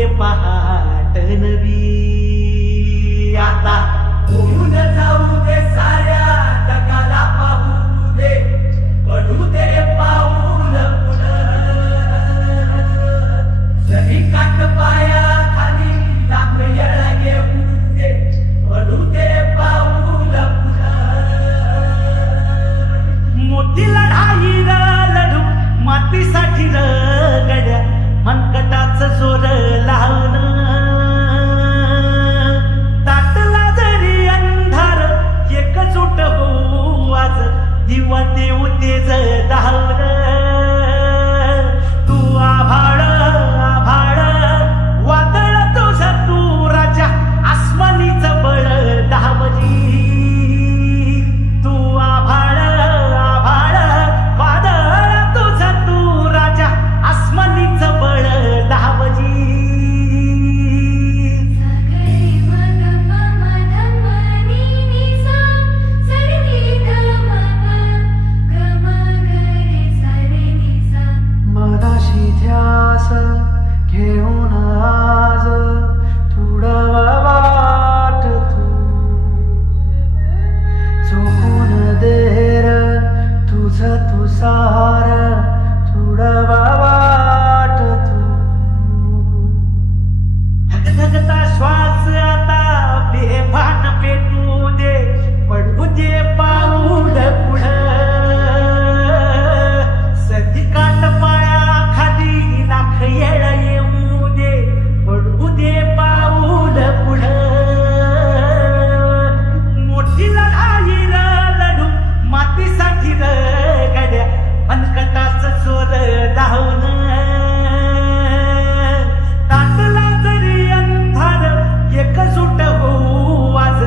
दे पहाट नवी आता होऊन जाऊ दे साऱ्या जगाला पाहू दे पडू दे पाऊल पुढं जरी काट पाया खाली लांब येळा घेऊ दे पडू दे पाऊल पुढं मोठी लढाई लढू मातीसाठी गड्या मनकटाच जोर लावून ताटला जरी अंधार एकजूट होऊ आज दिवा देऊ तेज धावून तू आभाळ आभाळ वादळ तुझं तू राजा आसमानीच बळ धावली तू आभाळ आभाळ वादळ तुझं तू राजा आसमानीच बळ धावली मनाशी ध्यास घेऊन आज तुडवा वाट तू चोखून देर तुझ तू सार तुडवा वाट तू धगधगता श्वास आता बेभान पेटू दे पडू दे पाऊल पुढं सदी काट पाया खाली लाख येळ येऊ दे पडू दे पाऊल पुढं मोठी लढाई लढू मातीसाठी गड्या मनकटाच जोर धावून ताटला जरी अंधार एकजूट होऊ आज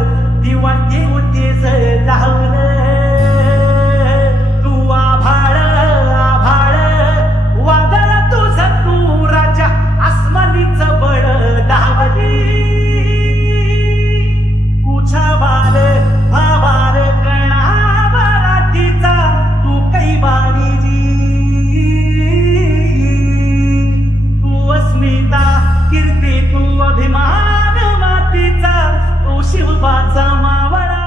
दिवा देऊ तेज धावून तू आभाळ आभाळ वादळ तुझं तू राजा आसमानीच बळ धावली तुझा वार भावार कणावरातीचा तू कैवारीजी तू अस्मिता कीर्ती तू अभिमान मातीचा तू शिवबाचा मावळा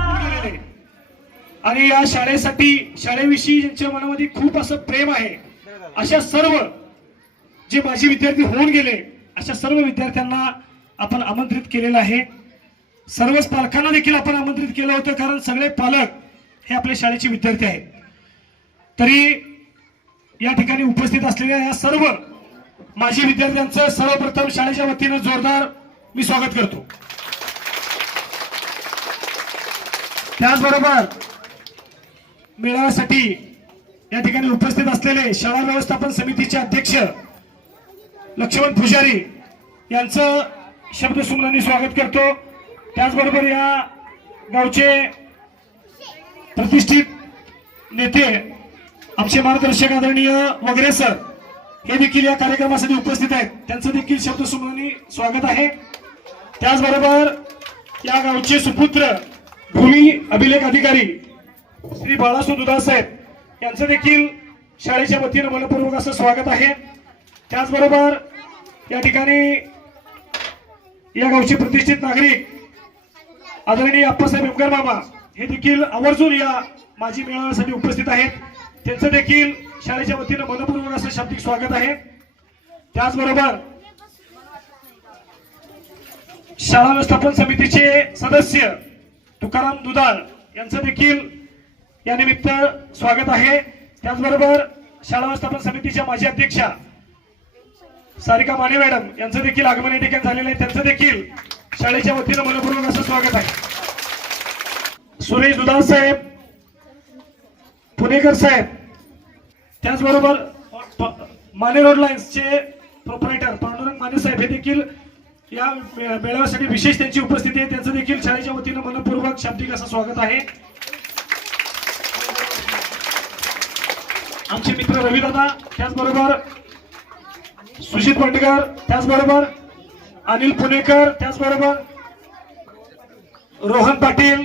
आणि या शाळेसाठी शाळेविषयी ज्यांच्या मनामध्ये खूप असं प्रेम आहे अशा सर्व जे माजी विद्यार्थी होऊन गेले अशा सर्व विद्यार्थ्यांना आपण आमंत्रित केलेलं आहे. सर्वच पालकांना देखील आपण आमंत्रित केलं होतं कारण सगळे पालक हे आपल्या शाळेचे विद्यार्थी आहेत. तरी या ठिकाणी उपस्थित असलेल्या या सर्व माजी विद्यार्थ्यांचं सर्वप्रथम शाळेच्या वतीनं जोरदार मी स्वागत करतो. त्याचबरोबर मेळाव्यासाठी या ठिकाणी उपस्थित असलेले शाळा व्यवस्थापन समितीचे अध्यक्ष लक्ष्मण पुजारी यांचं शब्दसुमनाने स्वागत करतो. त्याचबरोबर या गावचे प्रतिष्ठित नेते आमचे मार्गदर्शक आदरणीय वगैरे सर हे देखील या कार्यक्रमासाठी उपस्थित आहेत. त्यांचं देखील शब्दसुमनाने स्वागत आहे. त्याचबरोबर या गावचे सुपुत्र भूमी अभिलेख अधिकारी श्री बाळासो दुधाळ साहेब यांचं देखील शाळेच्या वतीनं मनपूर्वक असं स्वागत आहे. त्याचबरोबर या ठिकाणी या गावचे प्रतिष्ठित नागरिक आदरणीय अप्पासाहेब एमकर मामा हे देखील आवर्जून या माजी मेळाव्यासाठी उपस्थित आहेत. त्यांचं देखील शाळेच्या वतीनं मनपूर्वक असं शाब्दिक स्वागत आहे. त्याचबरोबर शाळा व्यवस्थापन समितीचे सदस्य तुकाराम दुधाळ यांचं देखील या निमित्त स्वागत आहे. त्याचबरोबर शाळा व्यवस्थापन समितीच्या माजी अध्यक्षा सारिका माने मॅडम यांचं देखील आगमन या ठिकाणी झालेलं आहे. त्यांचं देखील शाळेच्या वतीनं मनपूर्वक असं स्वागत आहे. सुरेश दुधाळ साहेब, पुणेकर साहेब, त्याचबरोबर माने रोड लाईन्सचे प्रोपरायटर पांडुरंग माने साहेब हे देखील या मेळाव्यासाठी विशेष त्यांची उपस्थिती आहे. त्यांचं देखील शाळेच्या वतीनं मनपूर्वक शाब्दिक असं स्वागत आहे. आमचे मित्र रविदादा, त्याचबरोबर सुजित बंडकर, त्याचबरोबर अनिल पुणेकर, त्याचबरोबर रोहन पाटील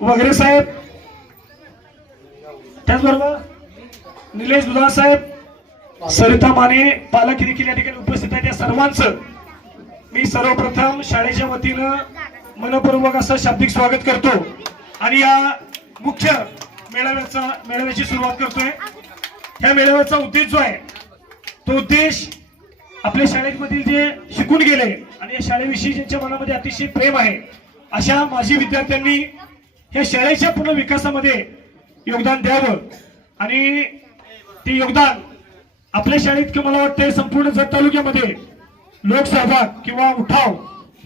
वगैरे साहेब, त्याचबरोबर निलेश दुधाळ साहेब, सरिता माने पालक देखील या ठिकाणी उपस्थित आहेत. या सर्वांचं मी सर्वप्रथम शाळेच्या वतीनं मनपूर्वक असं शाब्दिक स्वागत करतो आणि या मुख्य मेळाव्याची सुरुवात करतोय. या मेळाव्याचा उद्देश जो आहे तो उद्देश आपल्या शाळेमधील जे शिकून गेले आणि या शाळेविषयी ज्यांच्या मनामध्ये अतिशय प्रेम आहे अशा माजी विद्यार्थ्यांनी या शाळेच्या पुनर्विकासामध्ये योगदान द्यावं आणि ते योगदान आपल्या शाळेत किंवा मला वाटतं संपूर्ण जत तालुक्यामध्ये लोकसहभाग किंवा उठाव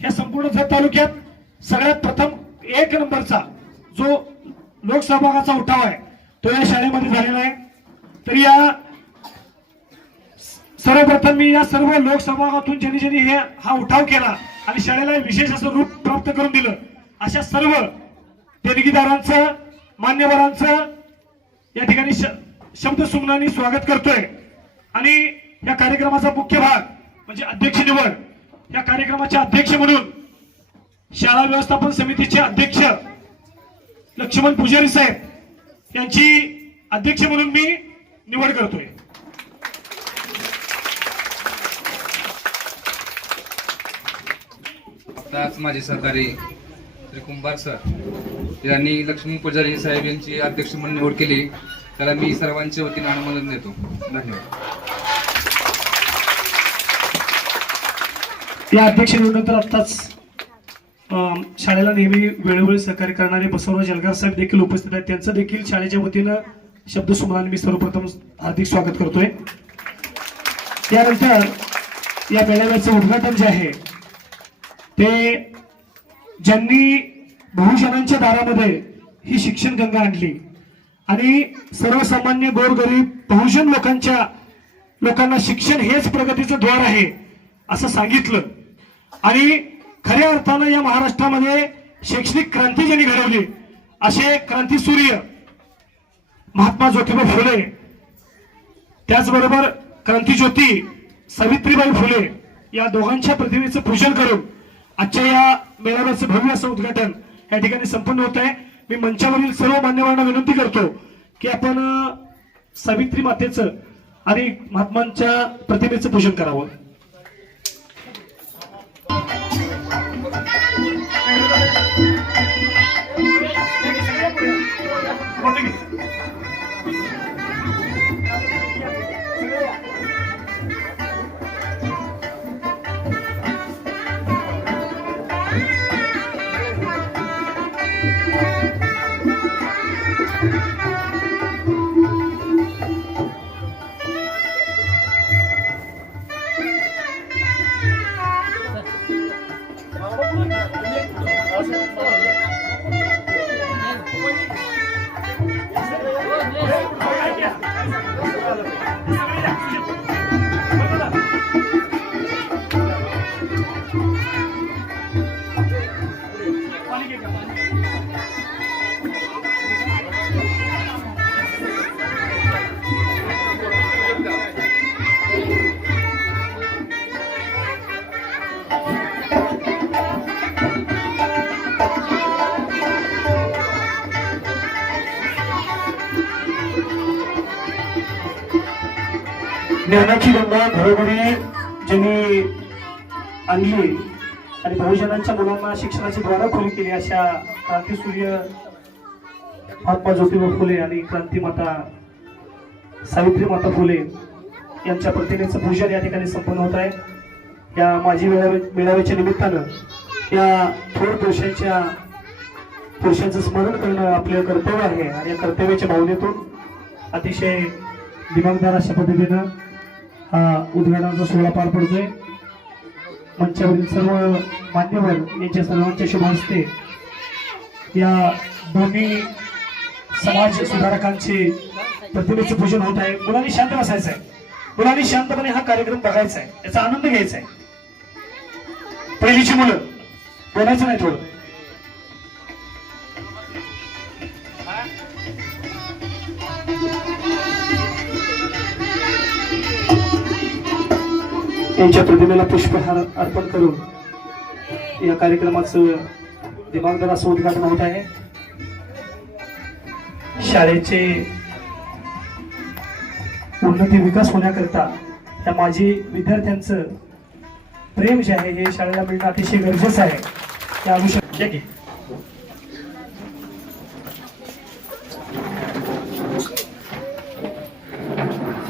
या संपूर्ण जत तालुक्यात सगळ्यात प्रथम 1 नंबरचा जो लोकसहभागाचा उठाव आहे तो या शाळेमध्ये झालेला आहे. तर या सर्वप्रथम मी या सर्व लोकसहभागातून ज्यांनी हा उठाव केला आणि शाळेला विशेष असं रूप प्राप्त करून दिलं अशा सर्व देणगीदारांचं मान्यवरांचं या ठिकाणी शब्द सुमनाने स्वागत करतोय. आणि या कार्यक्रमाचा मुख्य भाग म्हणजे अध्यक्ष निवड. या कार्यक्रमाचे अध्यक्ष म्हणून शाळा व्यवस्थापन समितीचे अध्यक्ष लक्ष्मण पुजारी साहेब यांची अध्यक्ष म्हणून मी निवड करतोय. आताच माझे सहकारी श्री कुंभार सर यांनी लक्ष्मण पुजारी साहेब यांची अध्यक्ष म्हणून निवड केली. त्याला मी सर्वांच्या वतीने अनुमोदन देतो. धन्यवाद. या अध्यक्ष निवडीनंतर आत्ताच शाळेला नेहमी वेळोवेळी सहकार्य करणारे बसवराव जलगार साहेब देखील उपस्थित आहेत. त्यांचं देखील शाळेच्या वतीनं शब्द सुमनाने मी सर्वप्रथम हार्दिक स्वागत करतोय. त्यानंतर या मेळाव्याचं उद्घाटन जे आहे ते ज्यांनी बहुजनांच्या दारामध्ये ही शिक्षण गंगा आणली आणि सर्वसामान्य गोरगरीब बहुजन लोकांना शिक्षण हेच प्रगतीचं द्वार आहे असं सांगितलं आणि खऱ्या अर्थानं या महाराष्ट्रामध्ये शैक्षणिक क्रांती ज्यांनी घडवली असे क्रांतीसूर्य महात्मा ज्योतिबा फुले, त्याचबरोबर क्रांतीज्योती सावित्रीबाई फुले या दोघांच्या प्रतिमेचं पूजन करून आजच्या या मेळाव्याचं भव्य असं उद्घाटन या ठिकाणी संपन्न होत आहे. मी मंचावरील सर्व मान्यवरांना विनंती करतो की आपण सावित्री मातेचं आणि महात्मांच्या प्रतिमेचं पूजन करावं. ज्ञानाची गंगा घरोघरी ज्यांनी आणली आणि बहुजनांच्या मुलांना शिक्षणाची द्वार खुली केली अशा क्रांतीसूर्य महात्मा ज्योतिबा फुले आणि क्रांतीमाता सावित्री माता फुले यांच्या प्रतिमेचं पूजन या ठिकाणी संपन्न होत आहे. या माजी मेळाव्याच्या निमित्तानं या थोर पुरुषांचं स्मरण करणं आपलं कर्तव्य आहे आणि या कर्तव्याच्या भावनेतून अतिशय दिमागदार अशा पद्धतीनं हा उद्घाटनाचा सोहळा पार पडतोय. मंचावरील सर्व मान्यवर यांच्या सर्वांच्या शुभ हस्ते या दोन्ही समाज सुधारकांचे प्रतिमेचे पूजन होत आहे. मुलांनी शांत बसायचं आहे, मुलांनी शांतपणे हा कार्यक्रम बघायचा आहे, याचा आनंद घ्यायचा आहे. पहिलीची मुलं बोलायचं नाही थोडं. यांच्या प्रतिमेला पुष्पहार अर्पण करून या कार्यक्रमाचं दिमागदार असं उद्घाटन होत आहे. शाळेचे उन्नती विकास होण्याकरता त्या माजी विद्यार्थ्यांचं प्रेम जे आहे हे शाळेला मिळणं अतिशय गरजेचं आहे. त्या अनुषंगाने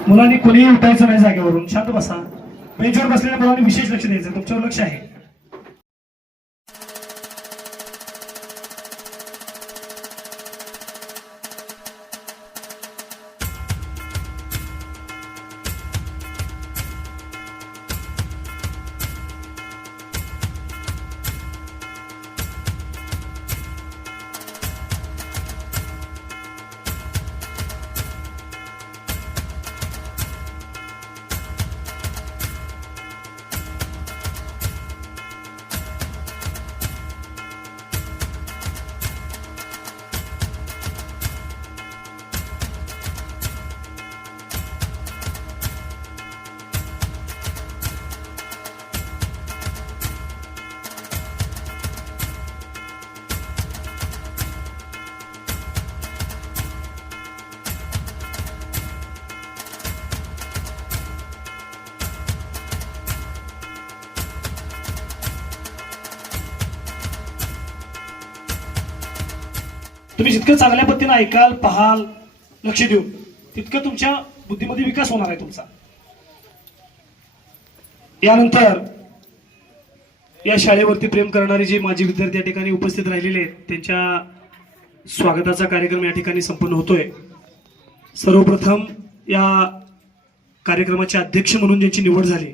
मुलांनी कोणीही उठायचं नाही जागेवरून, शांत बसा. बेंचवर बसलेल्या मुलांनी विशेष लक्ष द्यायचं, तुमच्यावर लक्ष आहे. तुम्ही जितकं चांगल्या पद्धतीने ऐकाल, पाहाल, लक्ष देऊ, तितकं तुमच्या बुद्धीमध्ये विकास होणार आहे तुमचा. यानंतर या शाळेवरती प्रेम करणारे जे माजी विद्यार्थी या ठिकाणी उपस्थित राहिलेले आहेत त्यांच्या स्वागताचा कार्यक्रम या ठिकाणी संपन्न होतोय. सर्वप्रथम या कार्यक्रमाचे अध्यक्ष म्हणून ज्यांची निवड झाली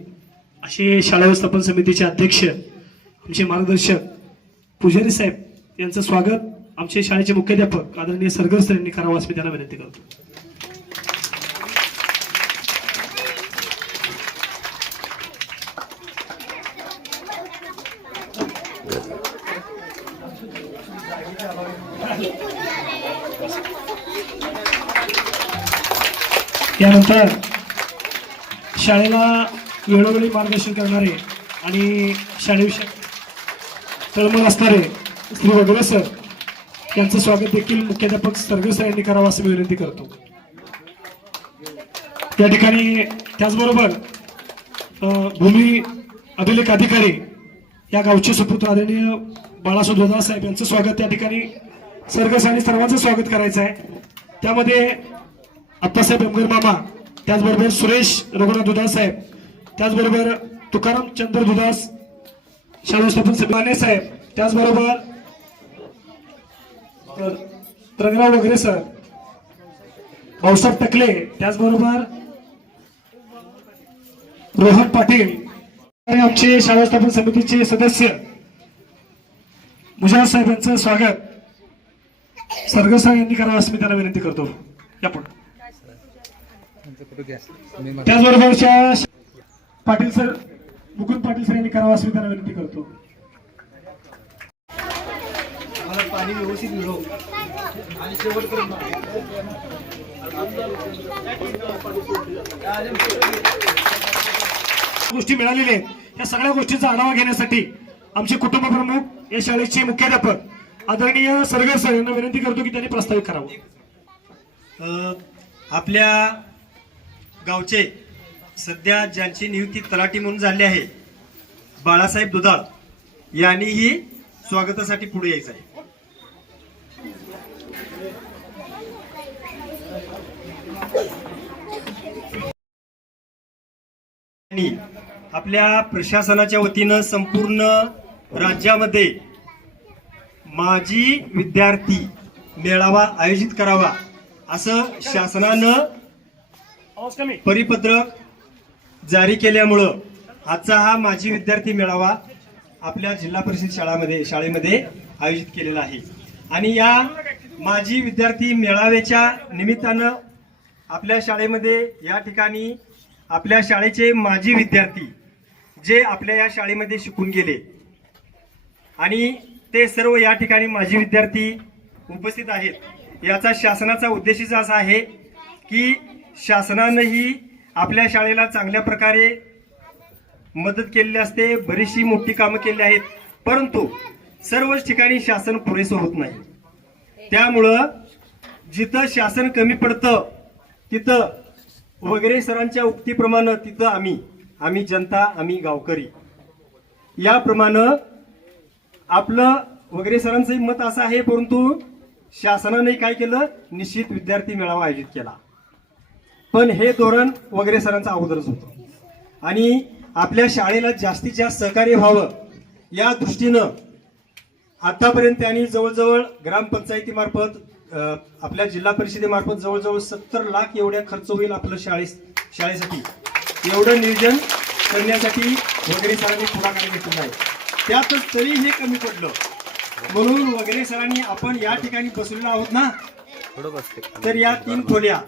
असे शाळा व्यवस्थापन समितीचे अध्यक्ष आमचे मार्गदर्शक पुजारी साहेब यांचं स्वागत आमचे शाळेचे मुख्याध्यापक आदरणीय सरगर सर यांनी करावं असं मी त्यांना विनंती करतो. यानंतर शाळेला वेळोवेळी मार्गदर्शन करणारे आणि शाळेविषयी तळमळ असणारे श्री वगैरे सर यांचं स्वागत देखील मुख्याध्यापक सरगर सर यांनी करावं असं मी विनंती करतो. त्या ठिकाणी त्याचबरोबर भूमी अभिलेख अधिकारी या गावचे सुपुत्र आदरणीय बाळासाहेब साहेब यांचं स्वागत त्या ठिकाणी सरगर सरांनी सर्वांचं स्वागत करायचं आहे. त्यामध्ये आप्पासाहेब एमगर मामा, त्याचबरोबर सुरेश रघुनाथ दुधास साहेब, त्याचबरोबर तुकाराम चंद्र दुधास शाळा व्यवस्थापन समिती साहेब, त्याचबरोबर रंगराव वगैरे सर, भाऊसाहेब टकले, त्याचबरोबर रोहन पाटील आणि आमचे शाळा व्यवस्थापन समितीचे सदस्य मुजावर साहेब यांचं स्वागत सरगर साहेब यांनी करावं असं मी त्यांना विनंती करतो. यापुढे त्याचबरोबर पाटील सर, मुकुंद पाटील सर यांनी करावं असं मी त्यांना विनंती करतो. पाणी व्यवस्थित मिळव आणि शेवटपर्यंत गोष्टी मिळालेल्या आहेत. या सगळ्या गोष्टींचा आढावा घेण्यासाठी आमचे कुटुंब प्रमुख या शाळेचे मुख्याध्यापक आदरणीय सरगर सर यांना विनंती करतो की त्यांनी प्रस्तावित करावं. आपल्या गावचे सध्या ज्यांची नियुक्ती तलाठी म्हणून झाली आहे बाळासाहेब दुधाळ यांनीही स्वागतासाठी पुढे यायचं आहे. आपल्या प्रशासनाच्या वतीनं संपूर्ण राज्यामध्ये माजी विद्यार्थी मेळावा आयोजित करावा असं शासनानं परिपत्रक जारी केल्यामुळं आजचा हा माजी विद्यार्थी मेळावा आपल्या जिल्हा परिषद शाळेमध्ये आयोजित केलेला आहे. आणि या माजी विद्यार्थी मेळाव्याच्या निमित्तानं आपल्या शाळेमध्ये या ठिकाणी आपल्या शाळेचे माजी विद्यार्थी जे आपल्या या शाळेमध्ये शिकून गेले आणि ते सर्व या ठिकाणी माजी विद्यार्थी उपस्थित आहेत. याचा शासनाचा उद्देश असा आहे की शासनानंही आपल्या शाळेला चांगल्या प्रकारे मदत केलेली असते, बरीचशी मोठी कामं केली आहेत, परंतु सर्वच ठिकाणी शासन पुरेसं होत नाही. त्यामुळं जिथं शासन कमी पडतं तिथं वगैरे सरांच्या उक्तीप्रमाणे तिथं आम्ही जनता, आम्ही गावकरी याप्रमाणे आपलं वगैरे सरांचंही मत असं आहे, परंतु शासनाने काय केलं, निश्चित विद्यार्थी मेळावा आयोजित केला. पण हे धोरण वगैरे सरांचं अगोदरच होतं आणि आपल्या शाळेला जास्तीत जास्त सहकार्य व्हावं या दृष्टीनं आतापर्यंत त्यांनी जवळजवळ ग्रामपंचायतीमार्फत आपल्या जिल्हा परिषदेमार्फत जवळजवळ 70 लाख एवढ्या खर्च होईल आपलं शाळेसाठी एवढं नियोजन करण्यासाठी वगैरे सरांनी पुढाकार घेतलेला आहे. त्यातच तरी हे कमी पडलं म्हणून वगैरे सरांनी आपण या ठिकाणी बसलेलो आहोत ना, तर या 3 खोल्या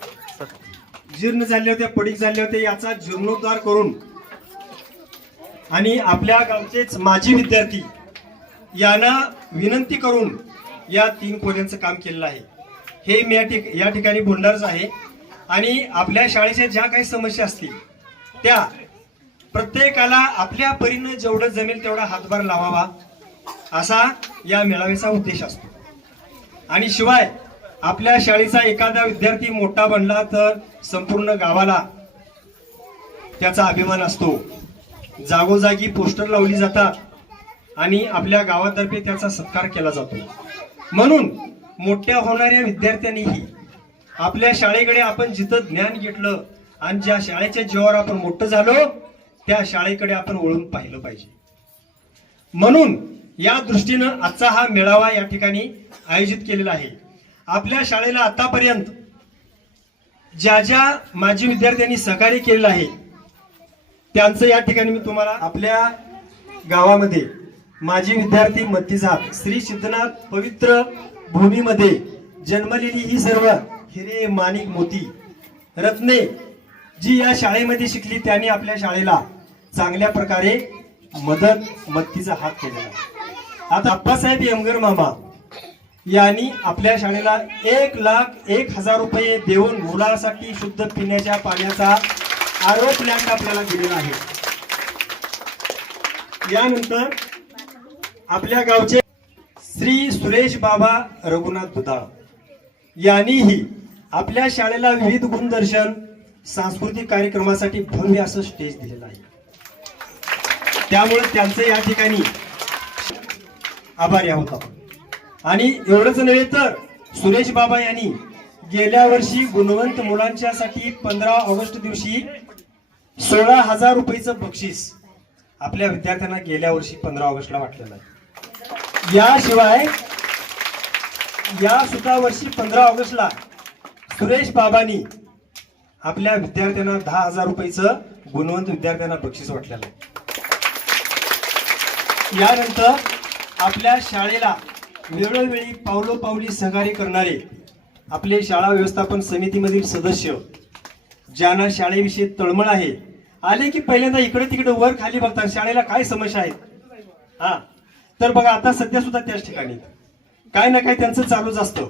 जीर्ण झाल्या होत्या, पडीक झाल्या होत्या, याचा जीर्णोद्धार करून आणि आपल्या गावचेच माजी विद्यार्थी यांना विनंती करून या 3 खोल्यांचं काम केलेलं आहे. हे मी या ठिकाणी बोलणारच आहे. आणि आपल्या शाळेच्या ज्या काही समस्या असतील त्या प्रत्येकाला आपल्या परीने जेवढं जमेल तेवढा हातभार लावावा असा या मेळाव्याचा उद्देश असतो. आणि शिवाय आपल्या शाळेचा एखादा विद्यार्थी मोठा बनला तर संपूर्ण गावाला त्याचा अभिमान असतो. जागोजागी पोस्टर लावली जातात आणि आपल्या गावातर्फे त्याचा सत्कार केला जातो. म्हणून मोठ्या होणाऱ्या विद्यार्थ्यांनीही आपल्या शाळेकडे आपण जिथं ज्ञान घेतलं आणि ज्या शाळेच्या जीवावर आपण मोठं झालो त्या शाळेकडे आपण वळून पाहिलं पाहिजे. म्हणून या दृष्टीनं आजचा हा मेळावा या ठिकाणी आयोजित केलेला आहे. आपल्या शाळेला आतापर्यंत ज्या माजी विद्यार्थ्यांनी सहकार्य केलेलं आहे त्यांचं या ठिकाणी मी तुम्हाला आपल्या गावामध्ये माजी विद्यार्थी मतीजात श्री सिद्धनाथ पवित्र भूमीमध्ये जन्मलेली ही सर्व हिरे, माणिक, मोती, रत्ने जी या शाळेमध्ये शिकली त्यांनी आपल्या शाळेला चांगल्या प्रकारे मदतीचा हात केलेला आहे. आता अप्पासाहेब यमगर मामा यांनी आपल्या शाळेला 1,01,000 रुपये देऊन मुलांसाठी शुद्ध पिण्याच्या पाण्याचा आरो प्लॅन्ट आपल्याला दिलेला आहे. यानंतर आपल्या गावचे श्री सुरेश बाबा रघुनाथ दुधाळ यांनीही आपल्या शाळेला विविध गुणदर्शन सांस्कृतिक कार्यक्रमासाठी भव्य असं स्टेज दिलेलं आहे. त्यामुळे त्यांचे या ठिकाणी आभारी आहोत आपण. आणि एवढंच नव्हे तर सुरेश बाबा यांनी गेल्या वर्षी गुणवंत मुलांच्यासाठी 15 ऑगस्ट दिवशी 16,000 रुपयाचं बक्षीस आपल्या विद्यार्थ्यांना गेल्या वर्षी 15 ऑगस्टला वाटलेलं आहे. याशिवाय या सुद्धा वर्षी 15 ऑगस्टला सुरेश बाबांनी आपल्या विद्यार्थ्यांना 10,000 रुपयाचं गुणवंत विद्यार्थ्यांना बक्षीस वाटलेलं आहे. यानंतर आपल्या शाळेला वेळोवेळी पावलोपावली सहकार्य करणारे आपले शाळा व्यवस्थापन समितीमधील सदस्य ज्यांना शाळेविषयी तळमळ आहे, आले की पहिल्यांदा इकडे तिकडे वर खाली बघतात शाळेला काय समस्या आहेत. तर बघा आता सध्या सुद्धा त्याच ठिकाणी काय ना काय त्यांचं चालूच असतं.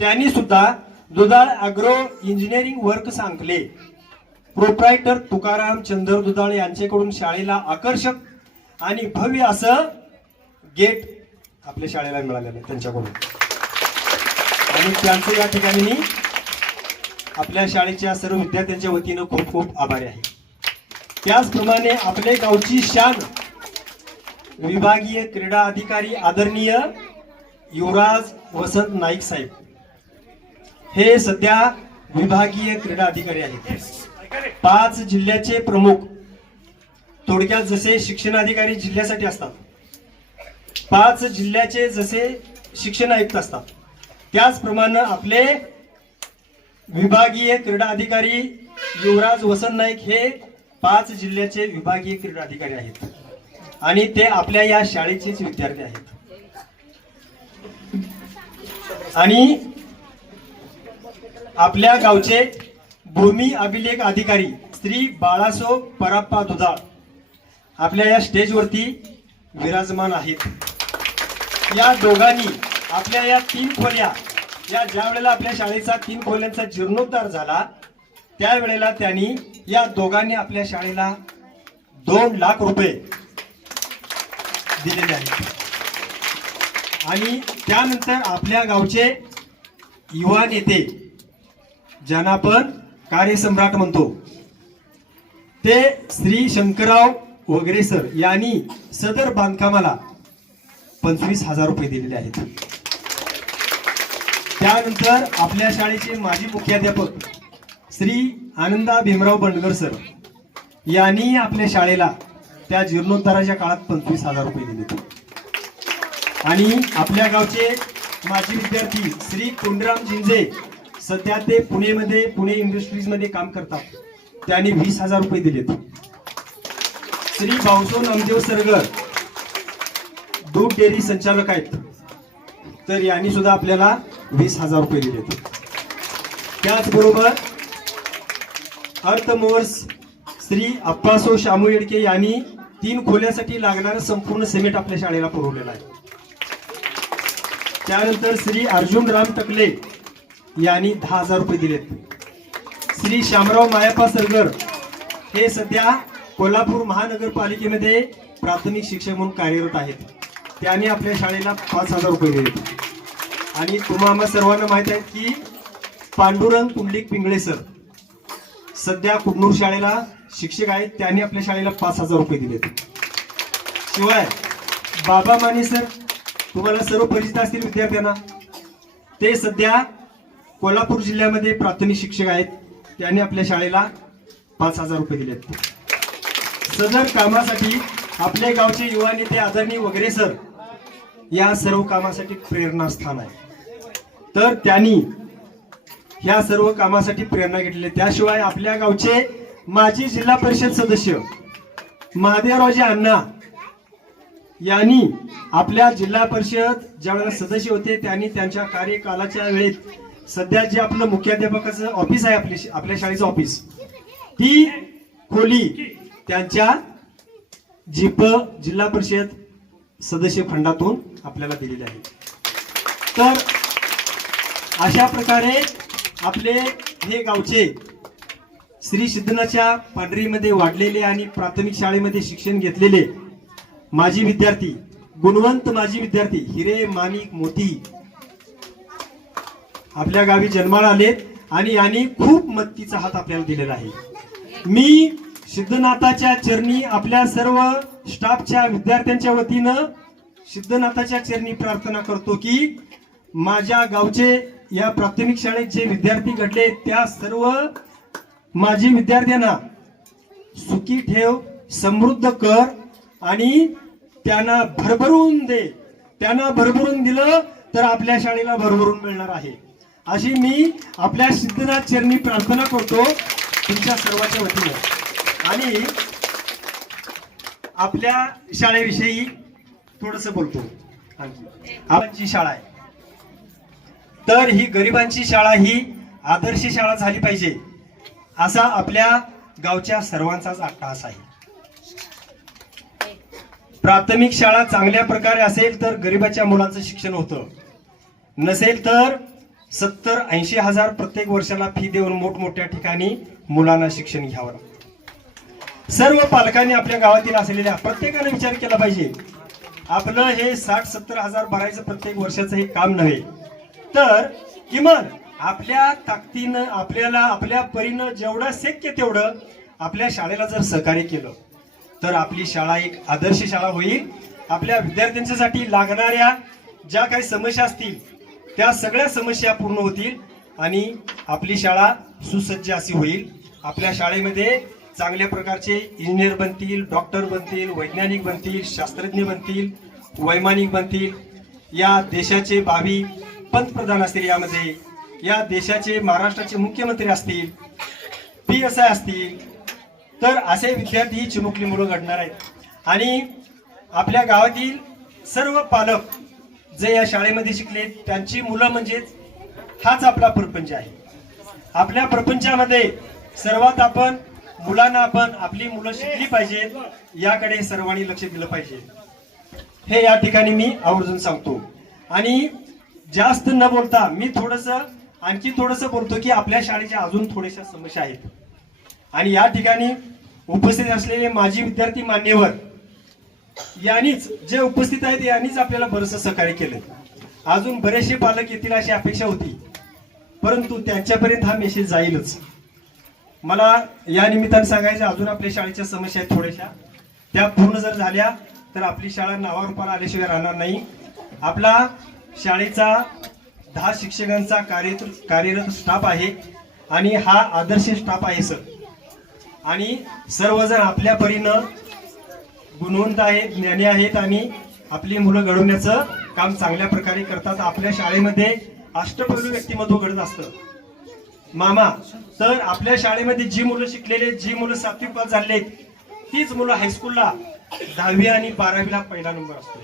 त्यांनी सुद्धा दुधाळ अॅग्रो इंजिनिअरिंग वर्क सांगले प्रोप्रायटर तुकाराम चंद्र दुधाळ यांच्याकडून शाळेला आकर्षक आणि भव्य असं गेट आपल्या शाळेला मिळालेलं आहे त्यांच्याकडून. आणि त्यांचं या ठिकाणी मी आपल्या शाळेच्या सर्व विद्यार्थ्यांच्या वतीनं खूप खूप आभारी आहे. त्याचप्रमाणे आपल्या गावची शान विभागीय क्रीडा अधिकारी आदरणीय युवराज वसंत नाईक साहेब हे सध्या विभागीय क्रीडा अधिकारी आहेत. 5 जिल्ह्याचे प्रमुख, थोडक्यात जसे शिक्षण अधिकारी जिल्ह्यासाठी असतात 5 जिल्ह्याचे जसे शिक्षण आयुक्त असतात त्याचप्रमाणे आपले विभागीय क्रीडा अधिकारी युवराज वसंत नाईक हे 5 जिल्ह्याचे विभागीय क्रीडा अधिकारी आहेत आणि ते आपल्या या शाळेचेच विद्यार्थी आहेत. आणि आपल्या गावचे भूमी अभिलेख अधिकारी श्री बाळासो पराप्पा दुधाळ आपल्या या स्टेजवरती विराजमान आहेत. या दोघांनी आपल्या या 3 खोल्या या ज्या वेळेला आपल्या शाळेचा 3 खोल्यांचा जीर्णोद्धार झाला त्यावेळेला त्यांनी या दोघांनी आपल्या शाळेला 2 लाख रुपये दिलेले आहेत. आणि त्यानंतर आपल्या गावचे युवा नेते ज्यांना आपण कार्यसम्राट म्हणतो ते श्री शंकरराव वगैरे सर यांनी सदर बांधकामाला 25,000 रुपये दिलेले आहेत. त्यानंतर आपल्या शाळेचे माजी मुख्याध्यापक श्री आनंदा भीमराव बंडगर सर यांनी आपल्या शाळेला त्या जीर्णोद्धाराच्या काळात 25,000 रुपये दिले. आणि आपल्या गावचे माजी विद्यार्थी श्री कोंडराम जिंजे सध्या ते पुणे इंडस्ट्रीज मध्ये काम करतात, त्यांनी 20,000 रुपये दिलेत. श्री भाऊसो नामदेव सरगर दूध डेअरी संचालक आहेत, तर यांनी सुद्धा आपल्याला 20,000 रुपये दिलेत. त्याचबरोबर अर्थ मोर्स श्री अप्पासो शामू येडके यांनी 3 खोल्यासाठी लागणारं संपूर्ण सिमेंट आपल्या शाळेला पुरवलेलं आहे. त्यानंतर श्री अर्जुन राम टकले यांनी 10,000 रुपये दिलेत. श्री श्यामराव मायापा सरगर हे सध्या कोल्हापूर महानगरपालिकेमध्ये प्राथमिक शिक्षक म्हणून कार्यरत आहेत, त्यांनी आपल्या शाळेला 5,000 रुपये दिलेत. आणि तुम्हाला सर्वांना माहित आहे की पांडुरंग पुंडलिक पिंगळे सर सध्या कुडनूर शाळेला शिक्षक आहेत, त्यांनी आपल्या शाळेला 5,000 रुपये दिलेत. शिवाय बाबा माने सर तुम्हाला सर्व परिचित असतील विद्यार्थ्यांना, ते सध्या कोल्हापूर जिल्ह्यामध्ये प्राथमिक शिक्षक आहेत, त्यांनी आपल्या शाळेला 5,000 रुपये दिलेत. सदर कामासाठी आपल्या गावचे युवा नेते आदरणीय वगैरे सर या सर्व कामासाठी प्रेरणास्थान आहे, तर त्यांनी ह्या सर्व कामासाठी प्रेरणा घेतली. त्याशिवाय आपल्या गावचे माजी जिल्हा परिषद सदस्य महादेवरावजी अण्णा यांनी आपल्या जिल्हा परिषद ज्यावेळेला सदस्य होते त्यांनी त्यांच्या कार्यकालाच्या वेळेत सध्या जे आपलं मुख्याध्यापकाचं ऑफिस आहे आपल्या शाळेचं ऑफिस, ती खोली त्यांच्या जीप जिल्हा परिषद सदस्य फंडातून आपल्याला दिलेली आहे. तर अशा प्रकारे आपले हे गावचे श्री सिद्धनाथच्या पांढरीमध्ये वाढलेले आणि प्राथमिक शाळेमध्ये शिक्षण घेतलेले माजी विद्यार्थी, गुणवंत माजी विद्यार्थी हिरे माणिक मोती आपल्या गावी जन्माला आलेत आणि यांनी खूप मदतीचा हात आपल्याला दिलेला आहे. मी सिद्धनाथाच्या चरणी आपल्या सर्व स्टाफच्या विद्यार्थ्यांच्या वतीनं सिद्धनाथाच्या चरणी प्रार्थना करतो की माझ्या गावचे या प्राथमिक शाळेत जे विद्यार्थी घडले त्या सर्व माजी विद्यार्थ्यांना सुखी ठेव, समृद्ध कर आणि त्यांना भरभरून दे. त्यांना भरभरून दिलं तर आपल्या शाळेला भरभरून मिळणार आहे, अशी मी आपल्या सिद्धनाथ चरणी प्रार्थना करतो तुमच्या सर्वांच्या वतीनं. आणि आपल्या शाळेविषयी थोडस बोलतो. आमची शाळा आहे, तर ही गरिबांची शाळा ही आदर्श शाळा झाली पाहिजे असा आपल्या गावच्या सर्वांचाच अट्टहास आहे. प्राथमिक शाळा चांगल्या प्रकारे असेल तर गरिबाच्या मुलांचं शिक्षण होतं, नसेल तर 70-80 हजार प्रत्येक वर्षाला फी देऊन मोठमोठ्या ठिकाणी मुलांना शिक्षण घ्यावं लागतं. सर्व पालकांनी आपल्या गावातील असलेल्या प्रत्येकाने विचार केला पाहिजे. आपलं हे 60-70 हजार भरायचं प्रत्येक वर्षाचं हे काम नव्हे, तर किमान आपल्या ताकदीनं आपल्याला आपल्या परीनं जेवढं शक्य तेवढं आपल्या शाळेला जर सहकार्य केलं तर आपली शाळा एक आदर्श शाळा होईल. आपल्या विद्यार्थ्यांच्यासाठी लागणाऱ्या ज्या काही समस्या असतील त्या सगळ्या समस्या पूर्ण होतील आणि आपली शाळा सुसज्ज अशी होईल. आपल्या शाळेमध्ये चांगल्या प्रकारचे इंजिनियर बनतील, डॉक्टर बनतील, वैज्ञानिक बनतील, शास्त्रज्ञ बनतील, वैमानिक बनतील, या देशाचे भावी पंतप्रधान असतील, यामध्ये या देशाचे महाराष्ट्राचे मुख्यमंत्री असतील, PSI असतील, तर असे विद्यार्थी ही चिमुकली मुलं घडणार आहेत. आणि आपल्या गावातील सर्व पालक जे या शाळेमध्ये शिकले त्यांची मुलं म्हणजेच हाच आपला प्रपंच आहे. आपल्या प्रपंचामध्ये सर्वात आपण मुलांना आपली मुलं शिकली पाहिजेत याकडे सर्वांनी लक्ष दिलं पाहिजे, हे या ठिकाणी मी आवर्जून सांगतो. आणि जास्त न बोलता मी आणखी थोडंसं बोलतो की आपल्या शाळेच्या अजून थोड्याशा समस्या आहेत आणि या ठिकाणी उपस्थित असलेले माजी विद्यार्थी मान्यवर यांनीच जे उपस्थित आहेत यांनीच आपल्याला बरंचसं सहकार्य केलं. अजून बरेचसे पालक येतील अशी अपेक्षा होती, परंतु त्यांच्यापर्यंत हा मेसेज जाईलच. मला या निमित्ताने सांगायचं अजून आपल्या शाळेच्या समस्या आहेत थोड्याशा, त्या पूर्ण जर झाल्या तर आपली शाळा नावारूपाला आल्याशिवाय राहणार नाही. आपला शाळेचा 10 शिक्षकांचा कार्यरत स्टाफ आहे आणि हा आदर्श स्टाफ आहे सर. आणि सर्वजण आपल्या परीनं गुणवंत आहेत, ज्ञानी आहेत आणि आपली मुलं घडवण्याचं काम चांगल्या प्रकारे करतात. आपल्या शाळेमध्ये अष्टपैलू व्यक्तिमत्व घडत असतं मामा. तर आपल्या शाळेमध्ये जी मुलं शिकलेले, जी मुलं 7वी पास झाले, तीच मुलं हायस्कूलला 10वी आणि 12वीला पहिला नंबर असतो.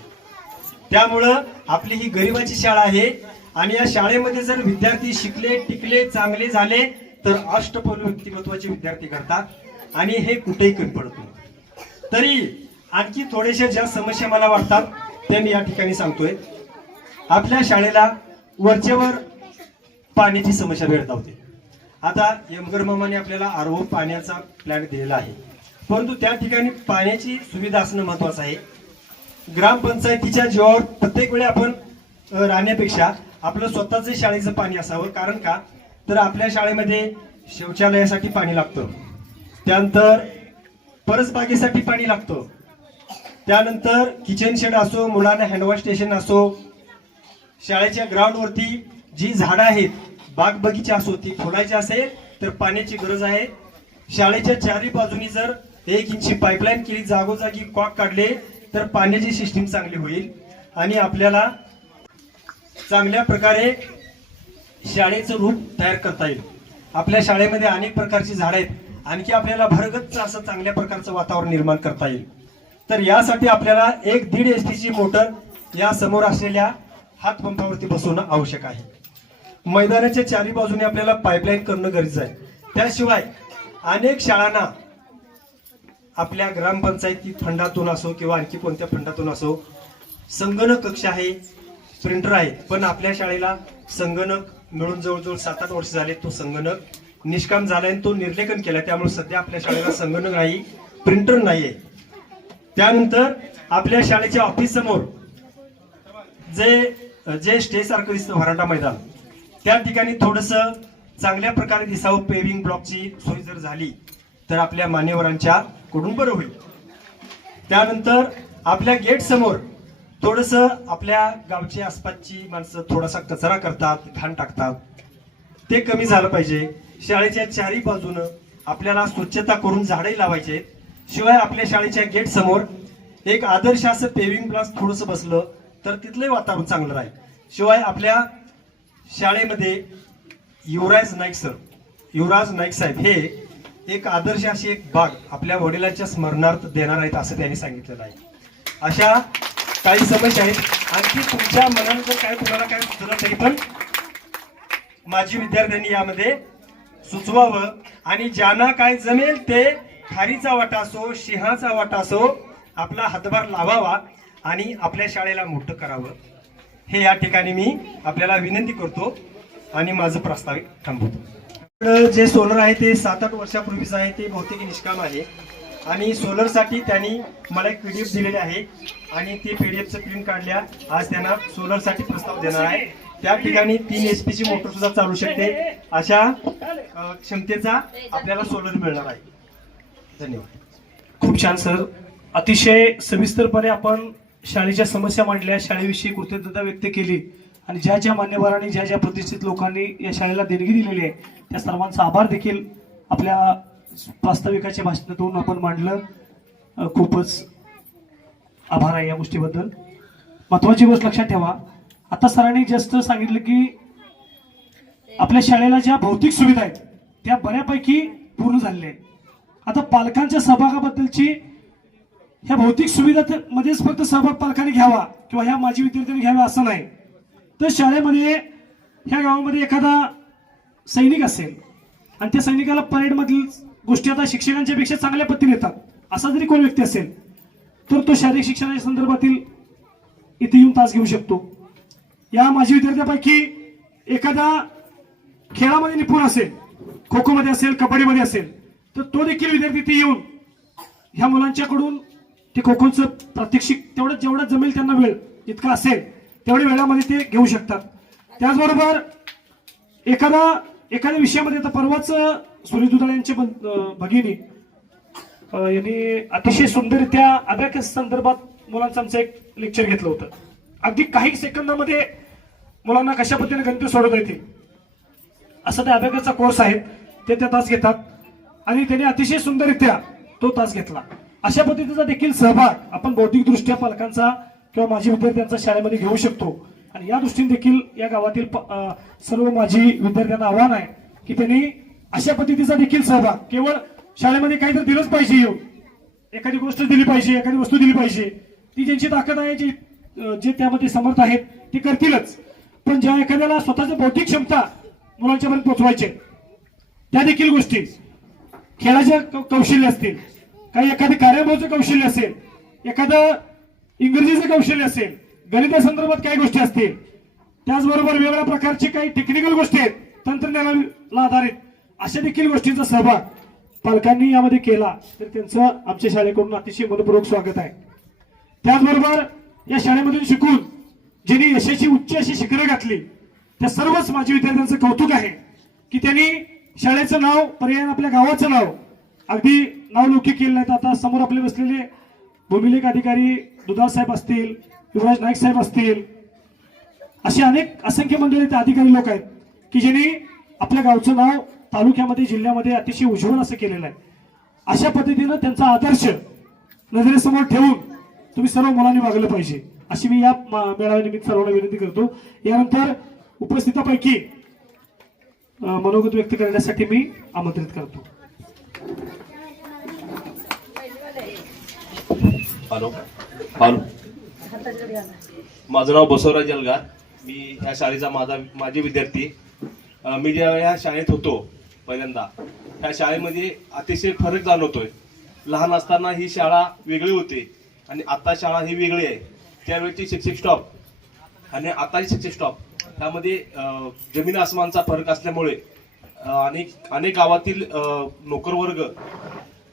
त्यामुळं आपली ही गरिबाची शाळा आहे आणि या शाळेमध्ये जर विद्यार्थी शिकले, टिकले, चांगले झाले तर अष्टपैलू व्यक्तिमत्वाचे विद्यार्थी घडतात आणि हे कुठेही कमी पडत नाही. तरी आणखी थोड्याशा ज्या समस्या मला वाटतात त्या मी या ठिकाणी सांगतोय. आपल्या शाळेला वरचेवर पाण्याची समस्या भेडसावते. आता यमगर मामाने आपल्याला आरओ पाण्याचा प्लॅन दिलेला आहे, परंतु त्या ठिकाणी पाण्याची सुविधा असणं महत्वाचं आहे. ग्रामपंचायतीच्या जीवावर प्रत्येक वेळी आपण राहण्यापेक्षा आपलं स्वतःच शाळेचं पाणी असावं. कारण का तर आपल्या शाळेमध्ये शौचालयासाठी पाणी लागतं, त्यानंतर परसबागेसाठी पाणी लागतं, त्यानंतर किचन शेड असो, मुलांना हँडवॉश स्टेशन असो, शाळेच्या ग्राउंडवरती जी झाडं आहेत, बाग बगीचा असो, ती फुलायची असेल तर पाण्याची गरज आहे. शाळेच्या चारी बाजूनी जर 1 इंची पाईपलाईन केली, जागोजागी कॉक काढले तर पाण्याची सिस्टीम चांगली होईल आणि आपल्याला चांगल्या प्रकारे शाळेचं रूप तयार करता येईल. आपल्या शाळेमध्ये अनेक प्रकारची झाडं आहेत, आणखी आपल्याला भरगच्च असं चांगल्या प्रकारचं वातावरण निर्माण करता येईल. तर यासाठी आपल्याला 1.5 HP मोटर या समोर असलेल्या हातपंपावरती बसवणं आवश्यक आहे. मैदानाच्या चारी बाजूने आपल्याला पाईपलाईन करणं गरजेचं आहे. त्याशिवाय अनेक शाळांना आपल्या ग्रामपंचायती फंडातून असो किंवा आणखी कोणत्या फंडातून असो संगणक कक्ष आहे, प्रिंटर आहे, पण आपल्या शाळेला संगणक मिळून जवळजवळ 7-8 वर्ष झाले तो संगणक निष्काम झालाय आणि तो निर्लेखन केला. त्यामुळे सध्या आपल्या शाळेला संगणक नाही, प्रिंटर नाहीये. त्यानंतर आपल्या शाळेच्या ऑफिस समोर जे स्टेज सारखं दिसतं व्हरांडा मैदान, त्या ठिकाणी थोडस चांगल्या प्रकारे दिसावं, पेव्हिंग ब्लॉकची सोय जर झाली तर आपल्या मान्यवरांच्या कडून बरं होईल. त्यानंतर आपल्या गेट समोर थोडस आपल्या गावची आसपासची माणसं थोडासा कचरा करतात, घाण टाकतात, ते कमी झालं पाहिजे. शाळेच्या चारी बाजूनं आपल्याला स्वच्छता करून झाडे लावायचे. शिवाय आपल्या शाळेच्या गेट समोर एक आदर्श असं पेव्हिंग ब्लॉक थोडंसं बसलं तर तिथलंही वातावरण चांगलं राहील. शिवाय आपल्या शाळेमध्ये युवराज नाईक साहेब हे एक आदर्श अशी एक बाग आपल्या वडिलांच्या स्मरणार्थ देणार आहेत असं त्यांनी सांगितलेलं आहे. अशा काही समस्या आहेत. आणखी तुमच्या मनात जर काय कुणाला काय सुचलं तरी पण माझी विद्यार्थ्यांनी यामध्ये सुचवावं आणि ज्यांना काय जमेल ते खारीचा वाटा असो, सिंहाचा वाटा असो, आपला हातभार लावावा आणि आपल्या शाळेला मोठं करावं, हे या ठिकाणी मी आपल्याला विनंती करतो आणि माझं प्रस्तावित थांबवतो. जे सोलर आहे ते 7-8 वर्षापूर्वीच आहे, ते बहुतेक निष्काम आहे आणि सोलरसाठी त्यांनी मला एक PDF दिलेली आहे आणि ते PDFचं प्रिंट काढल्या. आज त्यांना सोलरसाठी प्रस्ताव देणार आहे. त्या ठिकाणी 3 HP ची मोटर सुद्धा चालू शकते, अशा क्षमतेचा आपल्याला सोलर मिळणार आहे. धन्यवाद. खूप छान सर, अतिशय सविस्तरपणे आपण शाळेच्या समस्या मांडल्या, शाळेविषयी कृतज्ञता व्यक्त केली आणि ज्या ज्या मान्यवरांनी, ज्या ज्या प्रतिष्ठित लोकांनी या शाळेला देणगी दिलेली आहे त्या सर्वांचा आभार देखील आपल्या प्रास्ताविकाच्या भाषणातून आपण मांडलं. खूपच आभार आहे या गोष्टीबद्दल. महत्वाची गोष्ट लक्षात ठेवा, आता सरांनी जस्ट सांगितलं की आपल्या शाळेला ज्या भौतिक सुविधा आहेत त्या बऱ्यापैकी पूर्ण झालेल्या आहेत. आता पालकांच्या सहभागाबद्दलची, ह्या भौतिक सुविधा मध्येच फक्त सहभाग पालकांनी घ्यावा किंवा ह्या माजी विद्यार्थ्यांनी घ्यावा असं नाही, तर शाळेमध्ये ह्या गावामध्ये एखादा सैनिक असेल आणि त्या सैनिकाला परेडमधील गोष्टी आता शिक्षकांच्या पेक्षा चांगल्या पद्धतीने येतात, असा जरी कोण व्यक्ती असेल तर तो शारीरिक शिक्षणाच्या संदर्भातील इथे येऊन तास घेऊ शकतो. या माजी विद्यार्थ्यापैकी एखादा खेळामध्ये निपुण असेल, खो खो मध्ये असेल, कबड्डीमध्ये असेल, तर तो देखील विद्यार्थी इथे येऊन ह्या मुलांच्याकडून ते खो खोचं प्रात्यक्षिक जेवढा जमेल त्यांना वेळ इतका असेल तेवढ्या वेळामध्ये ते घेऊ शकतात. त्याचबरोबर एखाद्या विषयामध्ये, आता परवाच सुरेश दुधाळे यांचे भगिनी यांनी अतिशय सुंदररित्या अबॅकस संदर्भात मुलांचं आमचं एक लेक्चर घेतलं होतं. अगदी काही सेकंदामध्ये मुलांना कशा पद्धतीने गणित सोडवता येतील असा त्या अबॅकसचा कोर्स आहे, ते त्या तास घेतात आणि त्यांनी अतिशय सुंदररित्या तो तास घेतला. अशा पद्धतीचा देखील सहभाग आपण बौद्धिकदृष्ट्या पालकांचा किंवा माजी विद्यार्थ्यांचा शाळेमध्ये घेऊ शकतो. आणि या दृष्टीने देखील या गावातील सर्व माजी विद्यार्थ्यांना आव्हान आहे की त्यांनी अशा पद्धतीचा देखील सहभाग, केवळ शाळेमध्ये काहीतरी दिलंच पाहिजे, येऊन एखादी गोष्ट दिली पाहिजे, एखादी वस्तू दिली पाहिजे, ती ज्यांची ताकद आहे, जे त्यामध्ये समर्थ आहेत ते करतीलच. पण ज्या एखाद्याला स्वतःच्या बौद्धिक क्षमता मुलांच्या पर्यंत पोहोचवायचे, त्या देखील गोष्टी, खेळाचे कौशल्य असतील, काही एखादं कार्याबोधचं कौशल्य असेल, एखादं इंग्रजीचं कौशल्य असेल, गणितासंदर्भात काही गोष्टी असतील, त्याचबरोबर वेगवेगळ्या प्रकारची काही टेक्निकल गोष्टी आहेत, तंत्रज्ञानाला आधारित, अशा देखील गोष्टींचा सहभाग पालकांनी यामध्ये केला तर त्यांचं आमच्या शाळेकडून अतिशय मनपूर्वक स्वागत आहे. त्याचबरोबर या शाळेमधून शिकून ज्यांनी यशाची उच्च अशी शिखरे घातली त्या सर्वच माजी विद्यार्थ्यांचं कौतुक आहे की त्यांनी शाळेचं नाव, पर्यायाने आपल्या गावाचं नाव अगदी नावलौकिक केलं नाही. आता समोर आपले बसलेले भूमिलेख अधिकारी दुधाळ साहेब असतील, युवराज नाईक साहेब असतील, असे अनेक असंख्य मंडळी अधिकारी लोक आहेत की ज्यांनी आपल्या गावचं नाव तालुक्यामध्ये, जिल्ह्यामध्ये अतिशय उज्ज्वल असं केलेलं आहे. अशा पद्धतीनं त्यांचा आदर्श नजरेसमोर ठेवून तुम्ही सर्व मुलांनी वागलं पाहिजे अशी मी या मेळाव्यानिमित्त सर्वांना विनंती करतो. यानंतर उपस्थितांपैकी मनोगत व्यक्त करण्यासाठी मी आमंत्रित करतो. हॅलो हॅलो, माझं नाव बसवराज जलगार. मी ह्या शाळेचा माजी विद्यार्थी. मी जेव्हा या शाळेत होतो पहिल्यांदा, ह्या शाळेमध्ये अतिशय फरक जाणवतोय. लहान असताना ही शाळा वेगळी होती आणि आता शाळा ही वेगळी आहे. त्यावेळची शिक्षक स्टॉप आणि आताची शिक्षक स्टॉप त्यामध्ये जमीन आसमानचा फरक असल्यामुळे अनेक गावातील नोकरवर्ग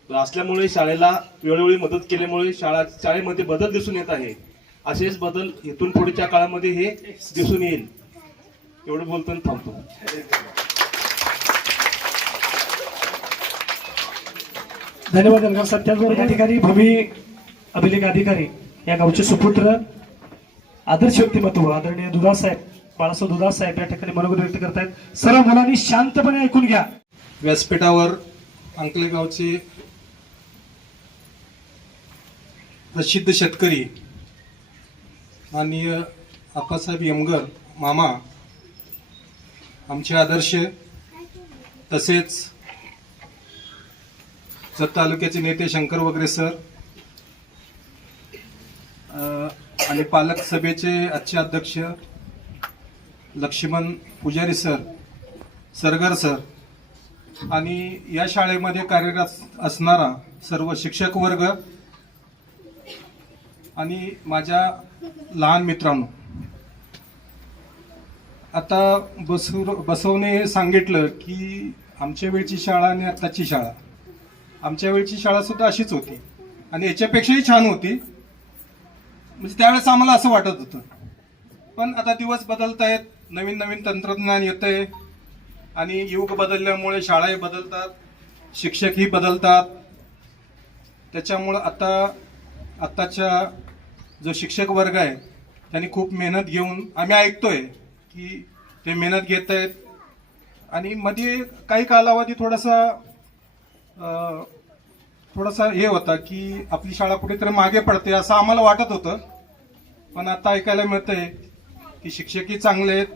असल्यामुळे शाळेला वेळोवेळी मदत केल्यामुळे शाळेमध्ये बदल दिसून येत आहे. असेच बदल इथून पुढच्या काळामध्ये हे दिसून येईल. एवढं बोलतो आणि थांबतो. धन्यवाद जलगार साहेब. त्याचबरोबर या ठिकाणी भूमी अभिलेख अधिकारी या गावचे सुपुत्र, आदर्श व्यक्तिमत्व आदरणीय दुधाळ साहेब, बाळासाहेब दुधाळ साहेब या ठिकाणी मनोगत व्यक्त करतायत. सर्व मुलांनी शांतपणे ऐकून घ्या. व्यासपीठावर अंकले गावचे प्रसिद्ध शेतकरी माननीय आप्पासाहेब यमगर मामा, आमचे आदर्श, तसेच जत तालुक्याचे नेते शंकर वगैरे सर आणि पालक सभेचे आजचे अध्यक्ष लक्ष्मण पुजारी सर, सरगर सर आणि या शाळेमध्ये कार्यरत असणारा सर्व शिक्षक वर्ग आणि माझ्या लहान मित्रांनो, आता बसवने सांगितलं की आमच्या वेळची शाळा आणि आत्ताची शाळा, आमच्या वेळची शाळा सुद्धा अशीच होती आणि याच्यापेक्षाही छान होती. म्हणजे त्यावेळेस आम्हाला असं वाटत होतं. पण आता दिवस बदलत आहेत, नवीन नवीन तंत्रज्ञान येतंय आणि युग बदलल्यामुळे शाळाही बदलतात, शिक्षकही बदलतात. त्याच्यामुळं आत्ताच्या जो शिक्षक वर्ग आहे त्यांनी खूप मेहनत घेऊन, आम्ही ऐकतोय की ते मेहनत घेत आहेत आणि मध्ये काही कालावधी थोडासा हे होता की आपली शाळा कुठेतरी मागे पडते असं आम्हाला वाटत होतं. पण आता ऐकायला मिळतंय की शिक्षकही चांगले आहेत.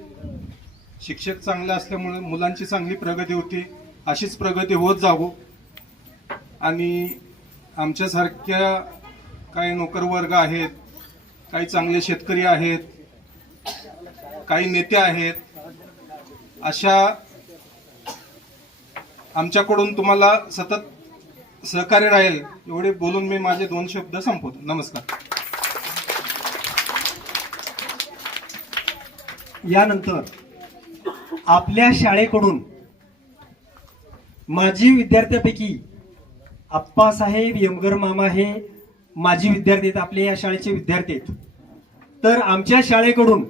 शिक्षक चांगले असल्यामुळे मुलांची चांगली प्रगती होती. अशीच प्रगती होत जावो आणि आमच्यासारख्या काही नोकर वर्ग आहेत, काही चांगले शेतकरी आहेत, काही नेते आहेत, अशा आमच्याकडून तुम्हाला सतत सहकार्य राहील एवढे बोलून मी माझे 2 शब्द संपवतो. नमस्कार. यानंतर आपल्या शाळेकडून माजी विद्यार्थ्यापैकी आप्पासाहेब यमगर मामा हे माजी विद्यार्थी आहेत, आपल्या या शाळेचे विद्यार्थी आहेत. तर आमच्या शाळेकडून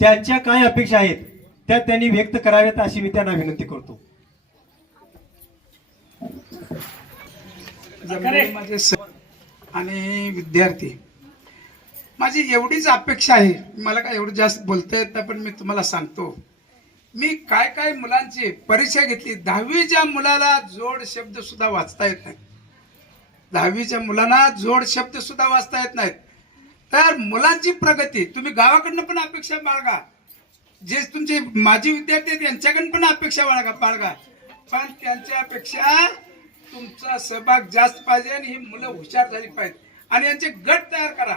त्यांच्या काय अपेक्षा आहेत त्या त्यांनी व्यक्त कराव्यात अशी मी त्यांना विनंती करतो. जमलेले माझे आणि विद्यार्थी, माझी एवढीच अपेक्षा आहे. मला काय एवढं जास्त बोलता येत नाही, पण मी तुम्हाला सांगतो. मी काय काय मुलांची परीक्षा घेतली. 10वीच्या मुलाला जोड शब्द सुद्धा वाचता येत नाही. 10वीच्या मुलांना जोड शब्द सुद्धा वाचता येत नाहीत. तर मुलांची प्रगती तुम्ही गावाकडनं पण अपेक्षा बाळगा. जे तुमचे माजी विद्यार्थी आहेत त्यांच्याकडून पण अपेक्षा बाळगा, पण त्यांच्यापेक्षा तुमचा सहभाग जास्त पाहिजे आणि ही मुलं हुशार झाली पाहिजेत. आणि यांचे गट तयार करा.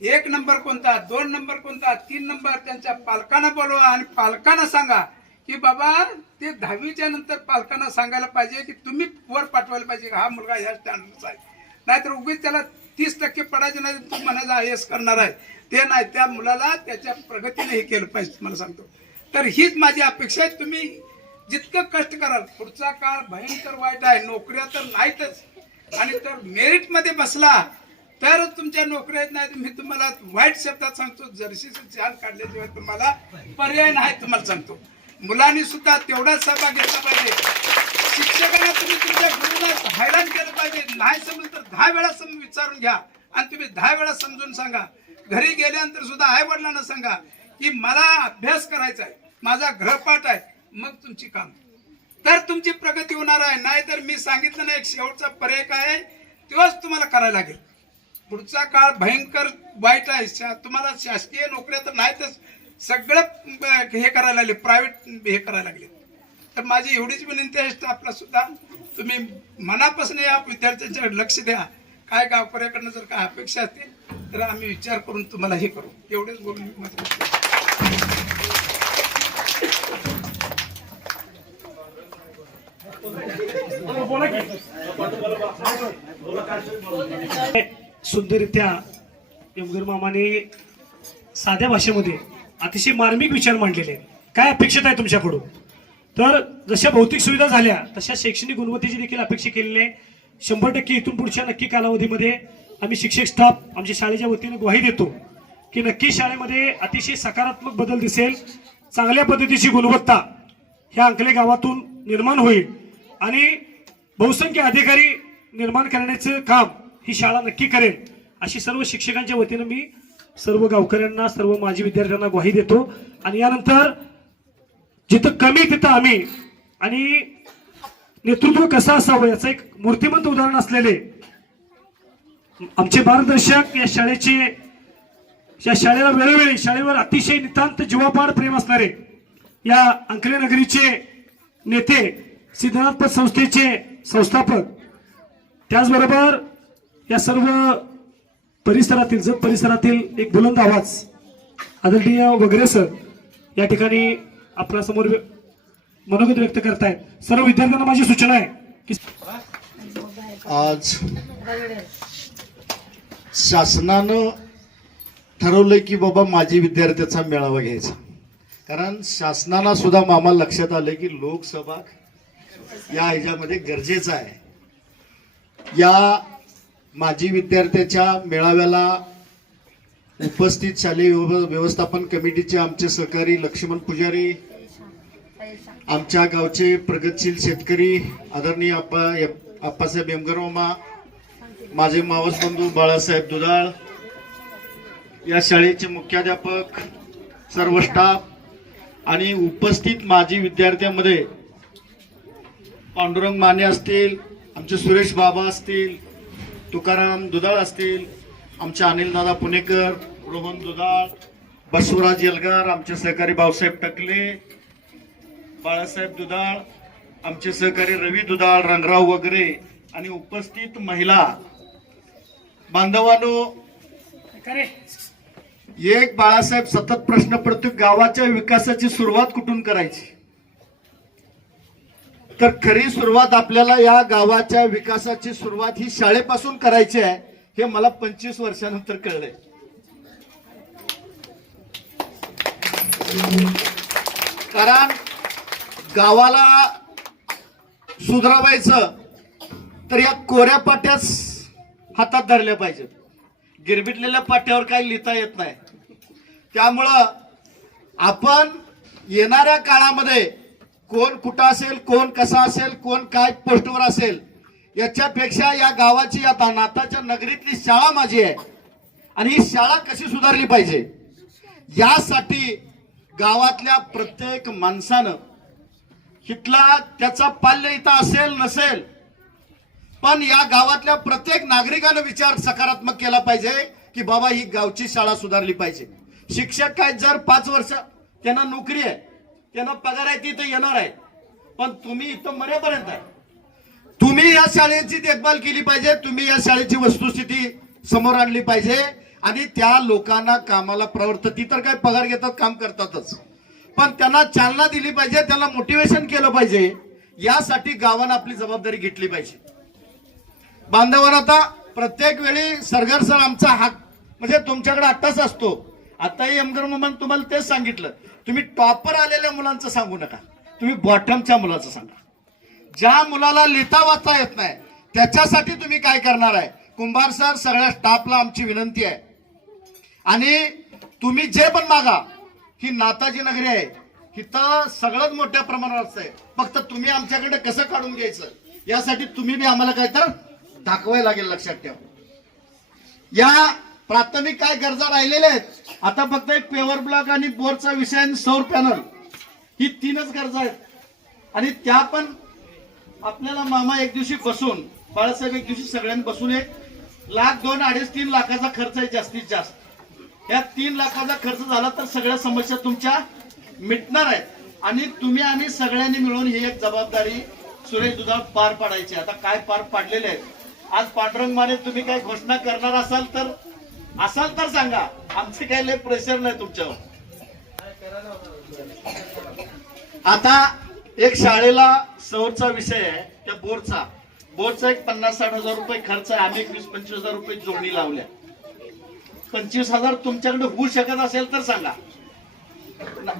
1 नंबर कोणता, 2 नंबर कोणता, 3 नंबर, त्यांच्या पालकांना बोलवा आणि पालकांना सांगा की बाबा ते 10वीच्या नंतर पालकांना सांगायला पाहिजे की तुम्ही वर पाठवायला पाहिजे हा मुलगा ह्या स्टँडर्डचा आहे. नाहीतर उगीच त्याला 30% पडायचे नाही, तू म्हणायचा IAS करणार आहे ते नाही. त्या मुलाला त्याच्या प्रगतीने हे केलं पाहिजे मला सांगतो. तर हीच माझी अपेक्षा आहे. तुम्ही जितकं कष्ट कराल, पुढचा काळ भयंकर वाईट आहे. नोकऱ्या तर नाहीतच, आणि तर मेरिटमध्ये बसला तरच तुमच्या नोकऱ्या येत नाहीत. मी तुम्हाला वाईट शब्दात सांगतो, जर्सीचं छान काढल्याशिवाय तुम्हाला पर्याय नाही. तुम्हाला सांगतो, मुलांनी सुद्धा तेवढाच सहभाग घेतला पाहिजे. शिक्षकांना तुम्ही तुमच्या गुरुला हैराण केलं पाहिजे. नाही समजलं तर 10 वेळा विचारून घ्या आणि तुम्ही 10 वेळा समजून सांगा. घरी गेल्यानंतर सुद्धा आई वडिलांना सांगा की मला अभ्यास करायचा आहे, माझा गृहपाठ आहे. मग तुमची काम, तर तुमची प्रगती होणार आहे. नाही तर मी सांगितलं ना, एक शेवटचा पर्याय काय आहे तेव्हाच तुम्हाला करायला लागेल. पुढचा काळ भयंकर वाईट आहे. तुम्हाला शासकीय नोकऱ्या तर नाहीतच, सगळं हे करायला लागले, प्रायव्हेट हे करायला लागले. तर माझी एवढीच विनंती आहे स्टाफला सुद्धा, तुम्ही मनापासून या विद्यार्थ्यांच्याकडे लक्ष द्या. काय गावकऱ्याकडनं जर काय अपेक्षा असतील तर आम्ही विचार करून तुम्हाला हे करू. एवढेच बोलून मी सुंदररित्या यमगर मामाने साध्या भाषेमध्ये अतिशय मार्मिक विचार मांडलेले. काय अपेक्षित आहे तुमच्याकडून? तर जशा भौतिक सुविधा झाल्या तशा शैक्षणिक गुणवत्तेची देखील अपेक्षा केलेली आहे. 100% इथून पुढच्या नक्की कालावधीमध्ये आम्ही शिक्षक स्टाफ आमच्या शाळेच्या वतीने ग्वाही देतो की नक्की शाळेमध्ये अतिशय सकारात्मक बदल दिसेल. चांगल्या पद्धतीची गुणवत्ता ह्या अंकले गावातून निर्माण होईल आणि बहुसंख्य अधिकारी निर्माण करण्याचं काम ही शाळा नक्की करेल, अशी सर्व शिक्षकांच्या वतीनं मी सर्व गावकऱ्यांना, सर्व माजी विद्यार्थ्यांना ग्वाही देतो. आणि यानंतर जिथं कमी तिथं आम्ही, आणि नेतृत्व कसं असावं याचं एक मूर्तिमंत उदाहरण असलेले आमचे मार्गदर्शक, या शाळेला वेळोवेळी शाळेवर अतिशय नितांत जीवापाड प्रेम असणारे या अंकले नगरीचे नेते, सिद्धनाथ पत संस्थेचे संस्थापक, त्याचबरोबर या सर्व परिसरातील, जत परिसरातील एक बुलंद आवाज आदरणीय वगैरे सर या ठिकाणी आपल्या समोर मनोगत व्यक्त करतायत. सर्व विद्यार्थ्यांना माझी सूचना आहे की आज शासनानं ठरवलंय की बाबा माजी विद्यार्थ्याचा मेळावा घ्यायचा. कारण शासनाला सुद्धा मामा लक्षात आलं की लोकसहभाग या ह्याच्यामध्ये गरजेचा आहे. या माजी विद्यार्थ्याच्या मेळाव्याला उपस्थित शालेय व्यवस्थापन कमिटीचे आमचे सहकारी लक्ष्मण पुजारी, आमच्या गावचे प्रगतशील शेतकरी आदरणीय आप्पासाहेब यमगर मामा, माझे मावस बंधू बाळासाहेब दुधाळ, या शाळेचे मुख्याध्यापक, सर्व स्टाफ आणि उपस्थित माजी विद्यार्थ्यांमध्ये पांडुरंग माने असतील, आमचे सुरेश बाबा असतील, तुकाराम दुधाळ असतील, आमचे अनिलदादा पुणेकर, रोहन दुधाळ, बसवराज येलगार, आमचे सहकारी भाऊसाहेब टकले, बाळासाहेब दुधाळ, आमचे सहकारी रवी दुधाळ, रंगराव वगैरे आणि उपस्थित महिला बांधवांनो, एक बाळासाहेब सतत प्रश्न पडतो, गावाच्या विकासाची सुरुवात कुठून करायची? तर खरी सुरुवात आपल्याला या गावाच्या विकासाची सुरुवात ही शाळेपासून करायची आहे, हे मला 25 वर्षानंतर कळलंय. कारण गावाला सुधारायचं तर या कोऱ्या पाट्याच हातात धरल्या पाहिजेत. गिरबिटलेल्या पाट्यावर काही लिहिता येत नाही. त्यामुळं आपण येणाऱ्या काळामध्ये कोण कुठं असेल, कोण कसा असेल, कोण काय पोस्टवर असेल, याच्यापेक्षा या गावाची आता नाताच्या नगरीतली शाळा माझी आहे आणि ही शाळा कशी सुधारली पाहिजे यासाठी गावातल्या प्रत्येक माणसानं इथला त्याचा पाल्य इथं असेल नसेल पण या गावातल्या प्रत्येक नागरिकानं विचार सकारात्मक केला पाहिजे की बाबा ही गावची शाळा सुधारली पाहिजे. शिक्षक काय जर 5 वर्ष त्यांना नोकरी आहे, त्यांना पगार आहे, तिथं येणार आहे, पण तुम्ही इथं मरेपर्यंत आहे. तुम्ही या शाळेची देखभाल केली पाहिजे, तुम्ही या शाळेची वस्तुस्थिती समोर आणली पाहिजे आणि त्या लोकांना कामाला प्रवृत्त, ती तर काय पगार घेतात, काम करतातच, पण त्यांना चालना दिली पाहिजे, त्यांना मोटिवेशन केलं पाहिजे. यासाठी गावानं आपली जबाबदारी घेतली पाहिजे. बांधवांना आता प्रत्येक वेळी सरगर सर आमचा हाक म्हणजे तुमच्याकडे आत्ताच असतो. आताही एमगर मोहम्मद तुम्हाला तेच सांगितलं, तुम्ही टॉपर आलेल्या मुलांचं सांगू नका, तुम्ही बॉटमच्या मुलाचं सांगा. ज्या मुलाला लिहिता वाचता येत नाही त्याच्यासाठी तुम्ही काय करणार आहे. कुंभार सर, सगळ्या स्टाफला आमची विनंती आहे आणि तुम्ही जे पण मागा, ही नाताजी नगरी आहे, इथं सगळ्यात मोठ्या प्रमाणावर असतंय, फक्त तुम्ही आमच्याकडे कसं काढून घ्यायचं यासाठी तुम्ही बी आम्हाला काय तर दाखवायला लागेल. लक्षात ठेवा, या प्राथमिक काय गरजा राहिलेल्या आहेत. आता फक्त एक पेवर ब्लॉक आणि बोरचा विषय आणि सौर पॅनल ही 3च गरजा आहेत आणि त्या पण आपल्याला मामा एक दिवशी बसून, बाळासाहेब एक दिवशी सगळ्यांनी बसून 1 लाख 2, 2.5, 3 लाखाचा खर्च आहे जास्तीत जास्त. या 3 लाखाचा खर्च झाला तर सगळ्या समस्या तुमच्या मिटणार आहेत आणि तुम्ही आणि सगळ्यांनी मिळून ही एक जबाबदारी सुरेश दुधाळ पार पाडायची. आता काय पार पाडलेले आहेत. आज पांडुरंग माने तुम्ही काय घोषणा करणार असाल तर सांगा, आमचे काही लय प्रेशर नाही तुमच्यावर. आता एक शाळेला सौरचा विषय आहे, त्या बोरचा एक 50-60 हजार रुपये खर्च आहे. आम्ही 20-25 हजार रुपये जोडणी लावल्या. 25,000 तुमच्याकडे होऊ शकत असेल तर सांगा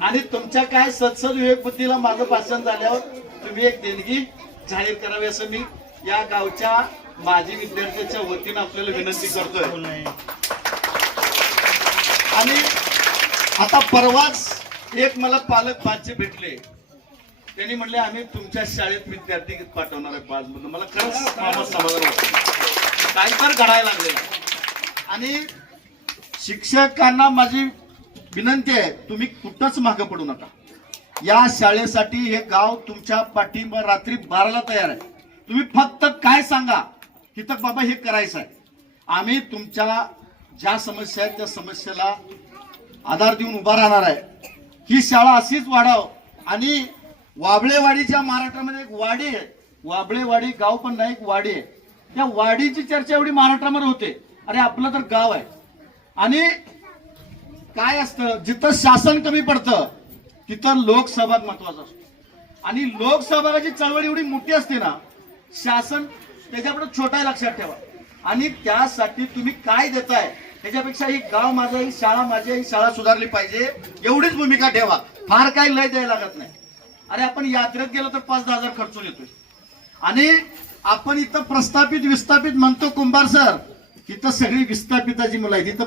आणि तुमच्या काय सदसद विवेक बुद्धीला माझं भाषण झाल्यावर तुम्ही एक देणगी जाहीर करावी असं मी या गावच्या माजी विद्यार्थ्यांच्या वतीनं आपल्याला विनंती करतोय. आणि आता परवाच एक मला पालक बादचे भेटले, त्यांनी म्हणले आम्ही तुमच्या शाळेत विद्यार्थी पाठवणार आहे 5 मधून. मला खरंच मामा समाधान वाटतं, काय तर घडायला लागलेलं. आणि शिक्षकांना माझी विनंती आहे, तुम्ही कुठंच मागं पडू नका. या शाळेसाठी हे गाव तुमच्या पाठींबा रात्री 12ला तयार आहे. तुम्ही फक्त काय सांगा तिथं बाबा हे करायचं आहे. आम्ही तुमच्या ज्या समस्या आहेत त्या समस्येला आधार देऊन उभा राहणार आहे. ही शाळा अशीच वाढाव. आणि वाबळेवाडीच्या महाराष्ट्रामध्ये एक वाडी आहे, वाबळेवाडी गाव पण नाही, एक वाडी आहे. त्या वाडीची चर्चा एवढी महाराष्ट्रामध्ये होते. अरे आपलं तर गाव आहे. आणि काय असतं, जिथं शासन कमी पडतं तिथं लोकसहभाग महत्वाचा असतो. आणि लोकसहभागाची चळवळ एवढी मोठी असते ना, शासन त्याच्यापुढे छोटा आहे, लक्षात ठेवा. आणि त्यासाठी तुम्ही काय देताय त्याच्यापेक्षा ही गाव माझं, ही शाळा माझी, ही शाळा सुधारली पाहिजे एवढीच भूमिका ठेवा. फार काही लय द्यायला लागत नाही. अरे आपण यात्रेत गेलो तर 5-10 हजार खर्चून येतोय. आणि आपण इथं प्रस्थापित विस्थापित म्हणतो कुंभार सर, इथं सगळी विस्थापिताची मुलं आहेत. इथं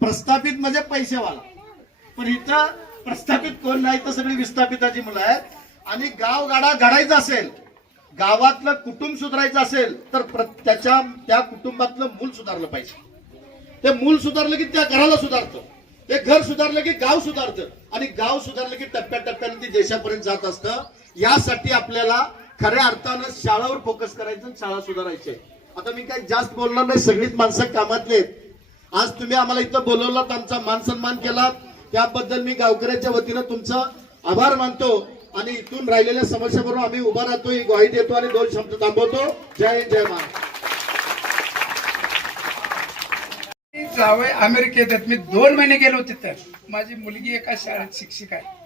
प्रस्थापित म्हणजे पैसेवाला, पण इथं प्रस्थापित कोण नाही, तर सगळी विस्थापिताची मुलं आहेत. आणि गाव गाडा घडायचा असेल, गावातलं कुटुंब सुधारायचं असेल तर त्या कुटुंबातलं मूल सुधारलं पाहिजे. ते मूल सुधारलं की त्या घराला सुधारतं, ते घर सुधारलं की गाव सुधारतं आणि गाव सुधारलं की टप्प्याटप्प्याने ते देशापर्यंत जात असतं. यासाठी आपल्याला खऱ्या अर्थानं शाळावर फोकस करायचं, शाळा सुधारायची. आता मी काही जास्त बोलणार नाही, सगळीच माणसं कामातले आहेत. आज तुम्ही आम्हाला इथं बोलवलात, आमचा मान सन्मान केला, त्याबद्दल मी गावकऱ्यांच्या वतीनं तुमचा आभार मानतो. आणि इथून राहिलेल्या समस्याबरोबर आम्ही उभा राहतो, ही ग्वाही देतो आणि 2 शब्द थांबवतो. जय हिंद, जय महाराष्ट्र. जावं अमेरिकेत आहेत. मी 2 महिने गेलो तिथं. माझी मुलगी एका शाळेत शिक्षिका आहे.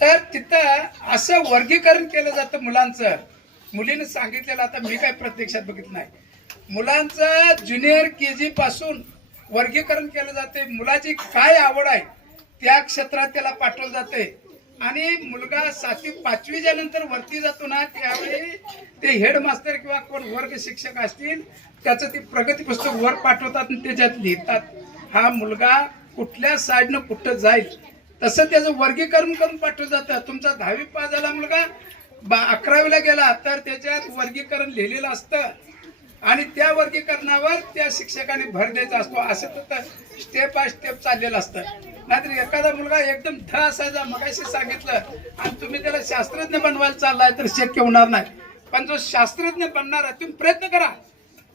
तर तिथं असं वर्गीकरण केलं जातं मुलांचं. मुलीनं सांगितलेलं, आता मी काय प्रत्यक्षात बघितलं नाही, मुलांचं ज्युनियर KG पासून वर्गीकरण केलं जाते. मुलाची काय आवड आहे त्या क्षेत्रात त्याला पाठवलं जाते. आणि मुलगा 7वी 5वी नंतर वरती जातो ना, त्यावेळी ते हेडमास्तर किंवा कोण वर्ग शिक्षक असतील त्याचं ती प्रगती पुस्तक वर पाठवतात आणि त्याच्यात लिहितात हा मुलगा कुठल्या साईडनं कुठं जाईल, तसं त्याचं वर्गीकरण करून पाठवलं जातं. तुमचा 10वी पास झाला मुलगा 11वीला गेला तर त्याच्यात वर्गीकरण लिहिलेलं असतं आणि त्या वर्गीकरणावर त्या शिक्षकाने भर द्यायचा असतो. असं तर स्टेप बाय स्टेप चाललेलं असतं. नाहीतर एखादा मुलगा एकदम असायचा, मगाशी सांगितलं, आणि तुम्ही त्याला शास्त्रज्ञ बनवायला चाललाय तर शक्य होणार नाही. पण जो शास्त्रज्ञ बनणार आहे तुम्ही प्रयत्न करा,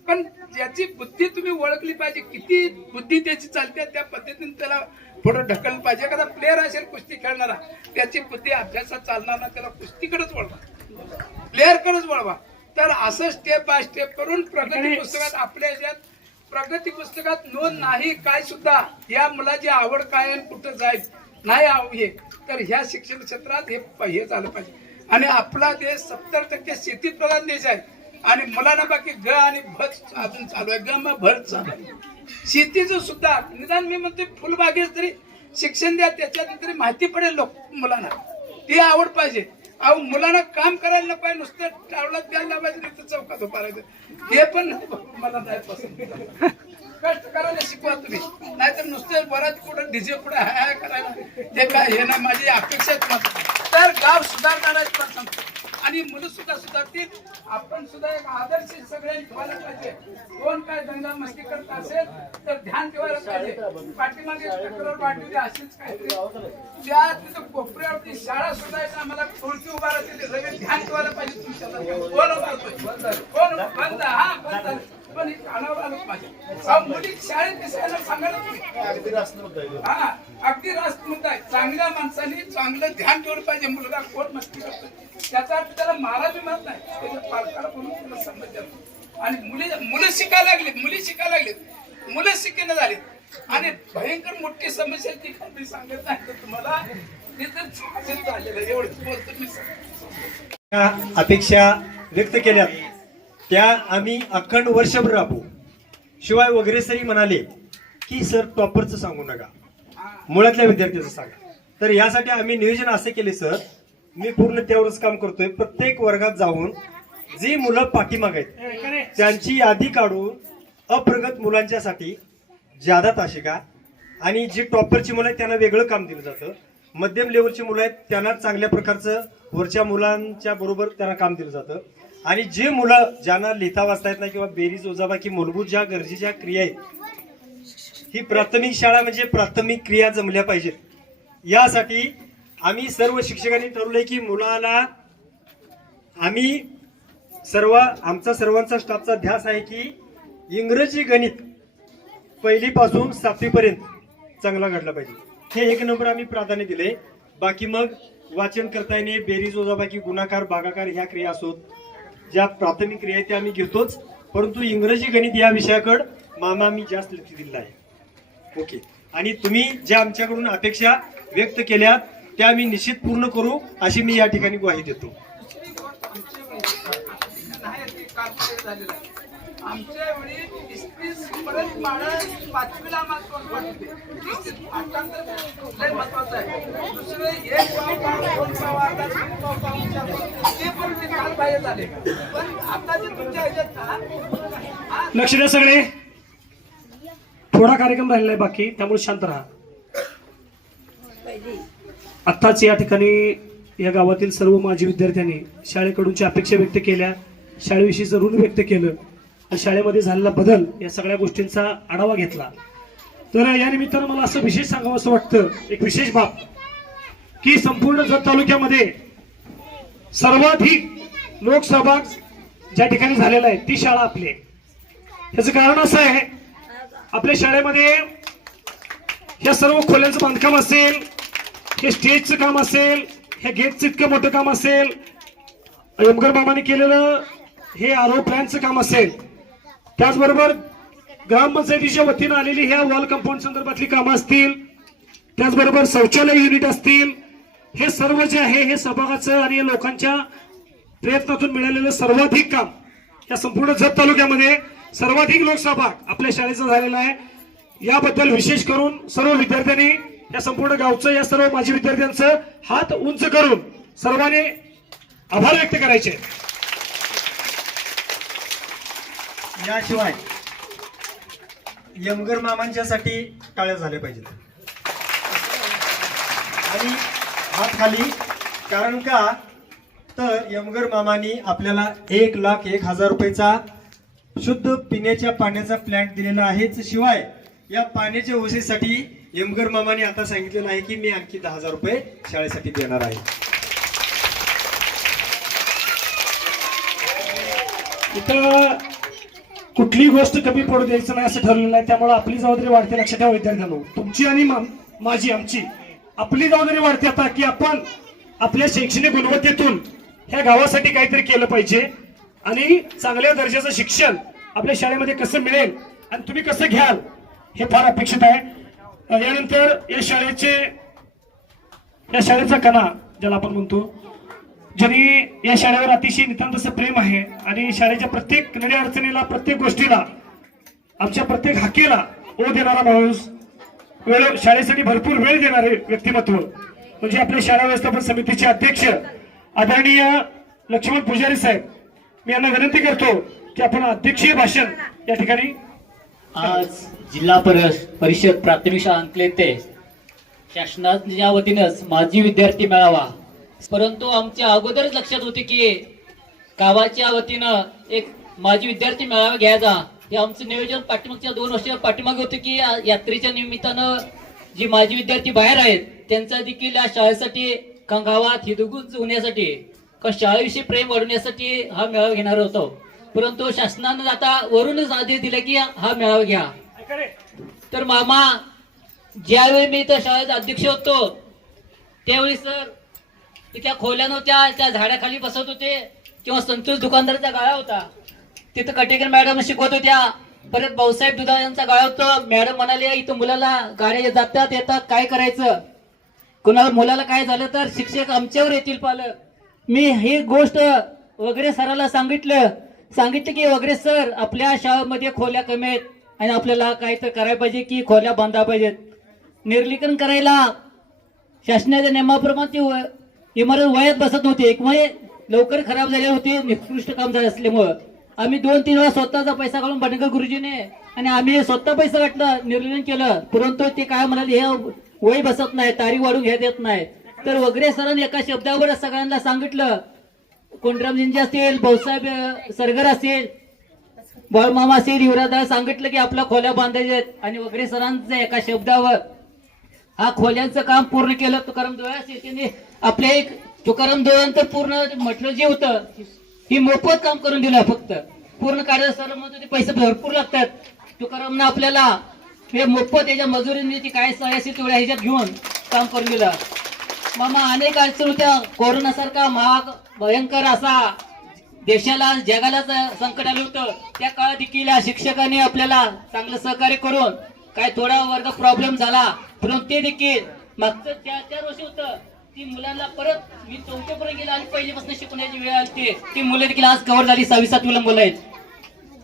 पण ज्याची बुद्धी तुम्ही ओळखली पाहिजे, किती बुद्धी त्याची चालते त्या पद्धतीने त्याला पुढे ढकललं पाहिजे. एखादा प्लेअर असेल कुस्ती खेळणारा, त्याची बुद्धी अभ्यासात चालणार ना, त्याला कुस्तीकडेच वळवा, प्लेअरकडेच वळवा. तर असं स्टेप बाय स्टेप करून प्रगती पुस्तकात, आपल्या ह्याच्यात प्रगती पुस्तकात नोंद नाही काय सुद्धा, या मुलाची आवड काय आणि कुठं जाईल नाही हे, तर ह्या शिक्षण क्षेत्रात हे झालं पाहिजे. आणि आपला देश 70% शेती प्रधान देश आहे आणि मुलांना बाकी ग आणि भट अजून चालू आहे, ग मग भट चालू आहे. शेतीचं सुद्धा निदान मी म्हणते फुलबागेत तरी शिक्षण द्या, त्याच्यात तरी माहिती पडेल मुलांना, ती आवड पाहिजे. अहो मुलांना काम करायला नको, नुसतं टावलात द्यायला पाहिजे, नुसतं चौकात उभारायचं, हे पण मला नाही पसंत. कष्ट करायला शिकवा तुम्ही, नाहीतर नुसतं बराच पुढे डीजे पुढे हाय करायला ते काय हे नाही. माझी अपेक्षा तर गाव सुधारणारच पण सांगतो आणि मुलं सुद्धा सुधारतील. आपण सुद्धा एक आदर्श सगळ्यांनी ठेवायला पाहिजे. कोण काय दंगा मस्ती करत असेल तर ध्यान ठेवायला पाहिजे. पाठीमागे तक्रार वाटली अशीच काहीतरी, त्या तिथं कोपऱ्यावरती शाळा सुद्धा आम्हाला खुर्ची उभारायची, सगळे ध्यान ठेवायला पाहिजे. कोण उभारतोय, कोण बंद, हा बंद, पण कानावर आलं पाहिजे. मुली शाळेत दिसायला सांगायला तुम्ही, हा अगदी रास्त मुद्दा आहे. चांगल्या माणसाने चांगलं ध्यान ठेवलं पाहिजे. मुलगा कोण मस्ती करतो त्याचा अर्थ त्याला मारा बी म्हणत नाही, त्याच्या पालकाला म्हणून त्याला समज द्यावं. आणि मुलं शिकायला लागले, मुली शिकायला लागले, मुलं शिकेना झाले आणि भयंकर मोठी समस्या ती मी सांगत नाही तर तुम्हाला तिथं झालेलं एवढंच बोलतो मी. अपेक्षा व्यक्त केल्या त्या आम्ही अखंड वर्षभर राबू. शिवाय वगैरे सरी म्हणाले की सर टॉपरचं सांगू नका, मुळातल्या विद्यार्थ्याचं सांगा. तर यासाठी आम्ही नियोजन असे केले सर, मी पूर्ण त्यावरच काम करतोय. प्रत्येक वर्गात जाऊन जी मुलं पाठीमाग आहेत त्यांची यादी काढून अप्रगत मुलांच्यासाठी जादा तासिका आणि जी टॉपरची मुलं आहेत त्यांना वेगळं काम दिलं जातं. मध्यम लेवलची मुलं आहेत त्यांना चांगल्या प्रकारचं वरच्या मुलांच्या बरोबर त्यांना काम दिलं जातं. आणि जे मुलं ज्यांना लिहिता वाचता येत नाही किंवा बेरीज वजाबाकी मूलभूत ज्या गरजेच्या क्रिया आहेत, ही प्राथमिक शाळा म्हणजे प्राथमिक क्रिया जमल्या पाहिजेत. यासाठी आम्ही सर्व शिक्षकांनी ठरवलंय की मुलाला आम्ही आमचा सर्वांचा स्टाफचा ध्यास आहे की इंग्रजी गणित पहिलीपासून 7वी पर्यंत चांगला घडला पाहिजे. हे 1 नंबर आम्ही प्राधान्य दिले. बाकी मग वाचन करता येणे, बेरीज वजाबाकी, गुणाकार, भागाकार ह्या क्रिया असोत, ज्या प्राथमिक क्रिया आहेत त्या आम्ही घेतोच, परंतु इंग्रजी गणित या विषयाकडे मामा मी जास्त लक्ष दिलेलं आहे. ओके. आणि तुम्ही ज्या आमच्याकडून अपेक्षा व्यक्त केल्या त्या आम्ही निश्चित पूर्ण करू अशी मी या ठिकाणी ग्वाही देतो. आमच्या वेळी 30 पर्यंत माळा 5वीला महत्वाचं आहे. दुसरे एक पाव 2 पाव ते पण ते काल बाहेर झाले. पण आता जे तुमच्या ह्याच्यात लक्ष द्या सगळे, थोडा कार्यक्रम राहिलेला आहे बाकी, त्यामुळे शांत राहा. आत्ताच या ठिकाणी या गावातील सर्व माजी विद्यार्थ्यांनी शाळेकडूनची अपेक्षा व्यक्त केल्या, शाळेविषयीचं ऋण व्यक्त केलं, शाळेमध्ये झालेला बदल या सगळ्या गोष्टींचा आढावा घेतला. तर या निमित्तानं मला असं विशेष सांगावं असं वाटतं, एक विशेष बाब की संपूर्ण जत तालुक्यामध्ये सर्वाधिक लोकसहभाग ज्या ठिकाणी झालेला आहे ती शाळा आपली आहे. याचं कारण असं आहे, आपल्या शाळेमध्ये या सर्व खोल्यांचं बांधकाम असेल, हे स्टेजचं काम असेल, हे गेटचं इतकं मोठं काम असेल, यमगर मामाने केलेलं हे आरो प्लॅनचं काम असेल, त्याचबरोबर ग्रामपंचायतीच्या वतीनं आलेली ह्या वॉल कंपाऊंड संदर्भातली कामं असतील, त्याचबरोबर शौचालय युनिट असतील, हे सर्व जे आहे हे सहभागाचं आणि लोकांच्या प्रयत्नातून मिळालेलं सर्वाधिक काम या संपूर्ण जत तालुक्यामध्ये सर्वाधिक लोकसहभाग आपल्या शाळेचा झालेला आहे. याबद्दल विशेष करून सर्व विद्यार्थ्यांनी या संपूर्ण गावचं, या सर्व माजी विद्यार्थ्यांचं हात उंच करून सर्वांनी आभार व्यक्त करायचे. याशिवाय यमगर मामांच्यासाठी टाळ्या झाल्या पाहिजेत आणि हात खाली. कारण का तर यमगर मामानी आपल्याला 1,01,000 रुपयाचा शुद्ध पिण्याच्या पाण्याचा प्लॅन्ट दिलेला आहे. शिवाय या पाण्याच्या वसुलीसाठी यमगर मामाने आता सांगितलेलं आहे की मी आणखी 10,000 रुपये शाळेसाठी देणार आहे. इथं कुठलीही गोष्ट कमी पडू द्यायचं नाही असं ठरलेलं आहे. त्यामुळे आपली जबाबदारी वाढते. लक्षात ठेवा विद्यार्थ्यांनो, तुमची आणि माझी आमची आपली जबाबदारी वाढते आता की आपण आपल्या शैक्षणिक गुणवत्तेतून ह्या गावासाठी काहीतरी केलं पाहिजे आणि चांगल्या दर्जाचं शिक्षण आपल्या शाळेमध्ये कसं मिळेल आणि तुम्ही कसं घ्याल हे फार अपेक्षित आहे. यानंतर या शाळेचा कणा ज्याला आपण म्हणतो, ज्यांनी या शाळेवर अतिशय नितांत असं प्रेम आहे आणि शाळेच्या प्रत्येक नड्या अडचणीला, प्रत्येक गोष्टीला, आमच्या प्रत्येक हाकेला ओ देणारा माणूस, शाळेसाठी भरपूर वेळ देणारे व्यक्तिमत्व म्हणजे आपल्या शाळा व्यवस्थापन समितीचे अध्यक्ष आदरणीय लक्ष्मण पुजारी साहेब. मी यांना विनंती करतो की आपण अध्यक्षीय भाषण या ठिकाणी. आज जिल्हा परिषद प्राथमिक शाळा अंकलेत ते शासनाच्या वतीनंच माजी विद्यार्थी मेळावा, परंतु आमच्या अगोदरच लक्षात होते की गावाच्या वतीनं एक माजी विद्यार्थी मेळावा घ्यायचा. हे आमचं नियोजन पाठीमागच्या 2 वर्षाच्या पाठीमागे होतं की यात्रेच्या निमित्तानं जी माजी विद्यार्थी बाहेर आहेत त्यांचा देखील या शाळेसाठी गावात हितगुंज होण्यासाठी, शाळेविषयी प्रेम वाढवण्यासाठी हा मेळावा घेणार होतो. परंतु शासनानं आता वरूनच आदेश दिले की हा मेळावा घ्या. तर मामा, ज्यावेळी मी इथं शाळेचा अध्यक्ष होतो त्यावेळी सर त्या खोल्या नव्हत्या, त्या झाडाखाली बसत होते किंवा संतोष दुकानदाराचा गाळा होता, तिथं कटेकर मॅडम शिकवत होत्या. परत भाऊसाहेब दुधा यांचा गाळा होता. मॅडम म्हणाले इथं मुलाला गाड्या जातात येतात, काय करायचं, कुणाला मुलाला काय झालं तर शिक्षक आमच्यावर येतील पालक. मी ही गोष्ट वगैरे सराला सांगितलं की वगैरे सर आपल्या शाळेमध्ये खोल्या कमी आहेत आणि आपल्याला काय तर करायला पाहिजे की खोल्या बांधा पाहिजेत. निर्लीकरण करायला शासनाच्या नियमाप्रमाणे ती इमारत वयात बसत नव्हती किंवा लवकर खराब झाले होते, निकृष्ट काम झाले असल्यामुळं आम्ही 2-3 वेळा स्वतःचा पैसा काढून बंडकर गुरुजीने आणि आम्ही स्वतः पैसा काढला, निर्लीकरण केलं. परंतु ते काय म्हणाले हे वय बसत नाही, तारीख वाढून घेत येत नाही. तर वगैरे सरांनी एका शब्दावर सगळ्यांना सांगितलं, कोंडरामजींचे असतील, भाऊसाहेब सरगर असतील, बाळमामा असेल, युवराजला सांगितलं की आपल्या खोल्या बांधायच्या आणि वगैरे सरांचं एका शब्दावर हा खोल्यांचं काम पूर्ण केलं. तुकाराम डोळे असेल त्यांनी आपल्या एक तुकाराम डोळ्यांचं पूर्ण म्हटलं जे होतं ही मोफत काम करून दिलं. फक्त पूर्ण कार्य सर म्हणतो ते पैसे भरपूर लागतात. तुकारामनं आपल्याला हे मोफत याच्या मजुरीने ती काय सहाय्य असेल तेवढ्या ह्याच्यात घेऊन काम करून दिलं. मामा, अनेक अडचणी होत्या. कोरोनासारखा महाग भयंकर असा देशाला जगालाच संकट आलं होतं. त्या काळात देखील शिक्षकांनी आपल्याला चांगलं सहकार्य करून काय थोडा वर्ग प्रॉब्लेम झाला, परंतु ते देखील मागचं 4 वर्ष होतं ती मुलांना परत मी 4थीपर्यंत गेला आणि पहिलीपासून शिकवण्याची वेळ आली. ती मुलं देखील आज कव्हर झाली, 6वी-7वीला मुलं आहेत.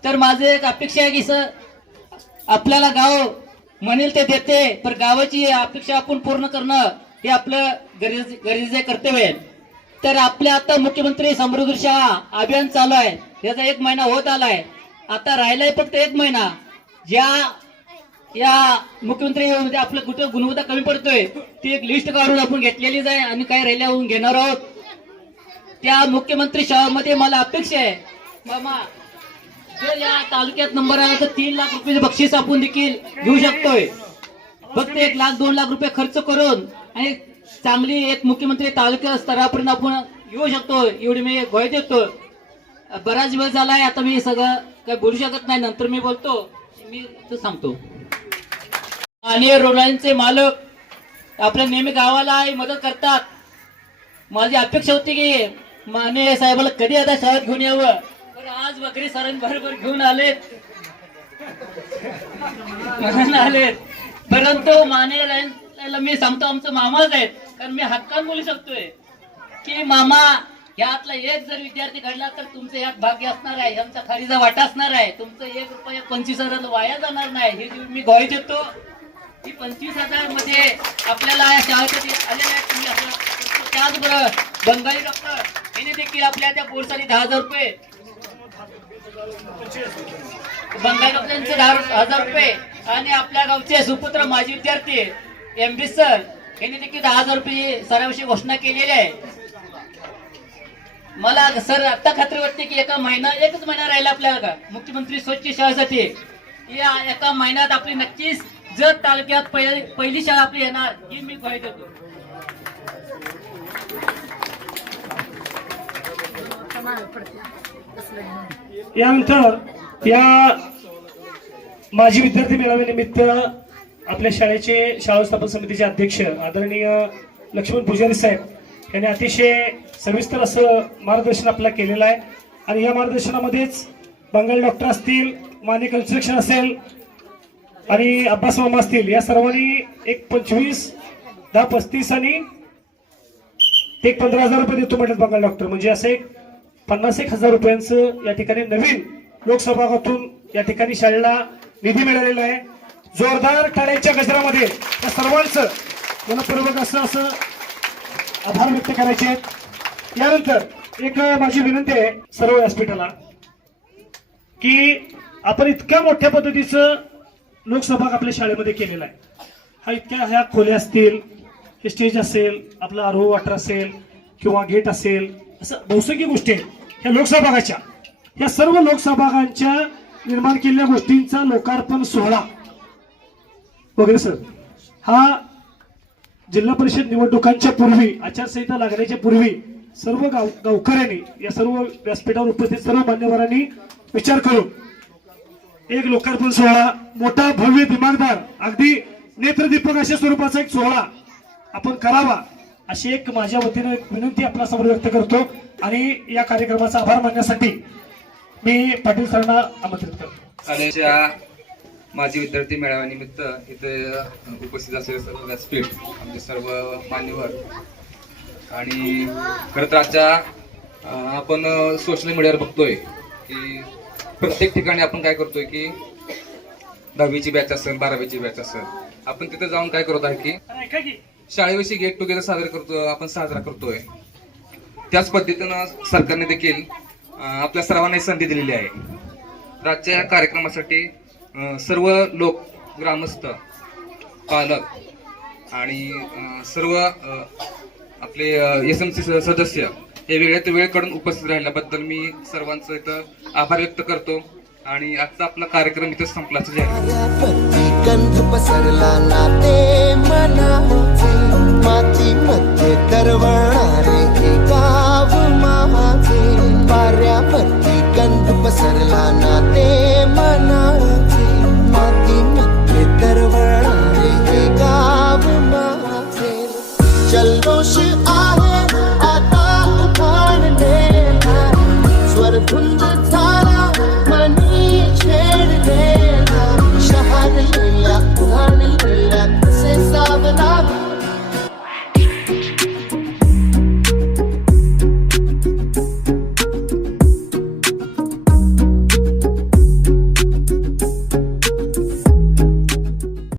तर माझं एक अपेक्षा आहे की सर आपल्याला गाव म्हणेल ते देते, पण गावाची अपेक्षा आपण पूर्ण करणं हे आपलं गरजेचं कर्तव्य आहे. तर आपल्या आता मुख्यमंत्री समृद्धी शाळा अभियान चालू आहे, याचा 1 महिना होत आलाय. आता राहिलाय फक्त 1 महिना. या मुख्यमंत्री आपलं कुठं गुणवत्ता कमी पडतोय ती एक लिस्ट काढून आपण घेतलेलीच आहे आणि काय राहिल्याहून घेणार आहोत. त्या मुख्यमंत्री शाळेमध्ये मला अपेक्षा आहे मामा, जर या तालुक्यात नंबर आला तर 3 लाख रुपये बक्षीस आपण देखील घेऊ शकतोय. फक्त 1 लाख 2 लाख रुपये खर्च करून आणि चांगली एक मुख्यमंत्री तालुक्या स्तरापर्यंत आपण येऊ शकतो, एवढी मी ग्वाही देतो. बराच वेळ झालाय, आता मी सगळं काही बोलू शकत नाही, नंतर मी बोलतो. मी सांगतो आणि रोडांचे मालक आपल्या नेहमी गावाला मदत करतात. माझी अपेक्षा होती की माने साहेबाला कधी आता शाळेत घेऊन यावं, पण आज वगैरे सरांनी बरोबर घेऊन आलेत. परंतु माने मी सांगतो आमचं मामाच आहेत, कारण मी हक्कान बोलू शकतोय की मामा यातला एक जर विद्यार्थी घडला तर तुमचं यात भाग्य असणार आहे, यांचा खरीचा वाटा असणार आहे. तुमचं 1 रुपया 25,000 वाया जाणार नाही, हे मी ग्वाही देतो की 25,000 मध्ये आपल्याला या शाळेसाठी आलेल्या आहेत. त्याचबरोबर बंगाली डॉक्टर यांनी देखील आपल्या त्या कोर्ससाठी 10,000 रुपये, बंगाली डॉक्टरांचे 10,000 रुपये आणि आपल्या गावचे सुपुत्र माजी विद्यार्थी MD सर यांनी देखील 10,000 रुपये सराविषयी घोषणा केलेली आहे. मला सर आता खात्री वाटते की एकच महिना राहिला आपल्याला का मुख्यमंत्री स्वच्छ शाळेसाठी. या एका महिन्यात आपली नक्कीच जत तालुक्यात पहिली शाळा आपली येणार ही मी ग्वाही देतो. यानंतर या माजी विद्यार्थी मेळाव्यानिमित्त आपल्या शाळेचे शाळा व्यवस्थापन समितीचे अध्यक्ष आदरणीय लक्ष्मण पुजारी साहेब यांनी अतिशय सविस्तर असं मार्गदर्शन आपल्याला केलेलं आहे. आणि या मार्गदर्शनामध्येच बंगाल डॉक्टर असतील, माने कन्स्ट्रक्शन असेल आणि अब्बास मामा असतील, या सर्वांनी एक 25, 10, 35 आणि एक 15,000 रुपये देतो म्हणतात बंगाल डॉक्टर. म्हणजे असं एक 50,000 रुपयांचं या ठिकाणी नवीन लोकसभागातून या ठिकाणी शाळेला निधी मिळालेला आहे. जोरदार टाळ्यांच्या गजरामध्ये या सर्वांचं मनपूर्वक असं आभार व्यक्त करायचे आहेत. यानंतर एक माझी विनंती आहे सर्व व्यासपीठाला की आपण इतक्या मोठ्या पद्धतीचं लोकसभाग आपल्या शाळेमध्ये केलेला आहे. हा इतक्या ह्या खोल्या असतील, हे स्टेज असेल, आपला आरोह वाटर असेल किंवा गेट असेल, असं बहुसंख्य गोष्टी आहेत ह्या लोकसभागाच्या. या सर्व लोकसभागांच्या निर्माण केलेल्या गोष्टींचा लोकार्पण सोहळा वगैरे सर हा जिल्हा परिषद निवडणुकांच्या पूर्वी, आचारसंहिता लागण्याच्या पूर्वी सर्व गावकऱ्यांनी, या सर्व व्यासपीठावर उपस्थित सर्व मान्यवरांनी विचार करून एक लोकार्पण सोहळा मोठा, भव्य, दिमागदार, अगदी नेत्रदीपक अशा स्वरूपाचा एक सोहळा आपण करावा अशी एक माझ्या वतीने विनंती आपल्या समोर व्यक्त करतो. आणि या कार्यक्रमाचा आभार मानण्यासाठी मी पाटील सरांना आमंत्रित करतो. शाळेच्या माजी विद्यार्थी मेळाव्यानिमित्त इथे उपस्थित असलेले सर्व व्यासपीठ, आमचे सर्व मान्यवर आणि खरं तर आजच्या आपण सोशल मीडियावर बघतोय की प्रत्येक ठिकाणी आपण काय करतोय की 10वीची बॅच असेल, 12वीची बॅच असेल, आपण तिथे जाऊन काय करत आहे की शाळेविषयी गेट टुगेदर साजरा करतोय. त्याच पद्धतीनं सरकारने देखील आपल्या सर्वांना संधी दिलेली आहे. आजच्या या कार्यक्रमासाठी सर्व लोक, ग्रामस्थ, पालक आणि सर्व आपले SMC सदस्य हे वेळेत वेळ काढून उपस्थित राहिल्याबद्दल मी सर्वांचं इथं आभार व्यक्त करतो. आणि आजचा आपला कार्यक्रम इथं संपलाच जाईल. गंध पसरला नाते मनाचे, मातीमध्ये तरवणारे हे गाव माझे. वाऱ्यावरती गंध पसरला नाते मनाचे, मातीमध्ये तरवणारे हे गाव माझे. जल्लोष आहे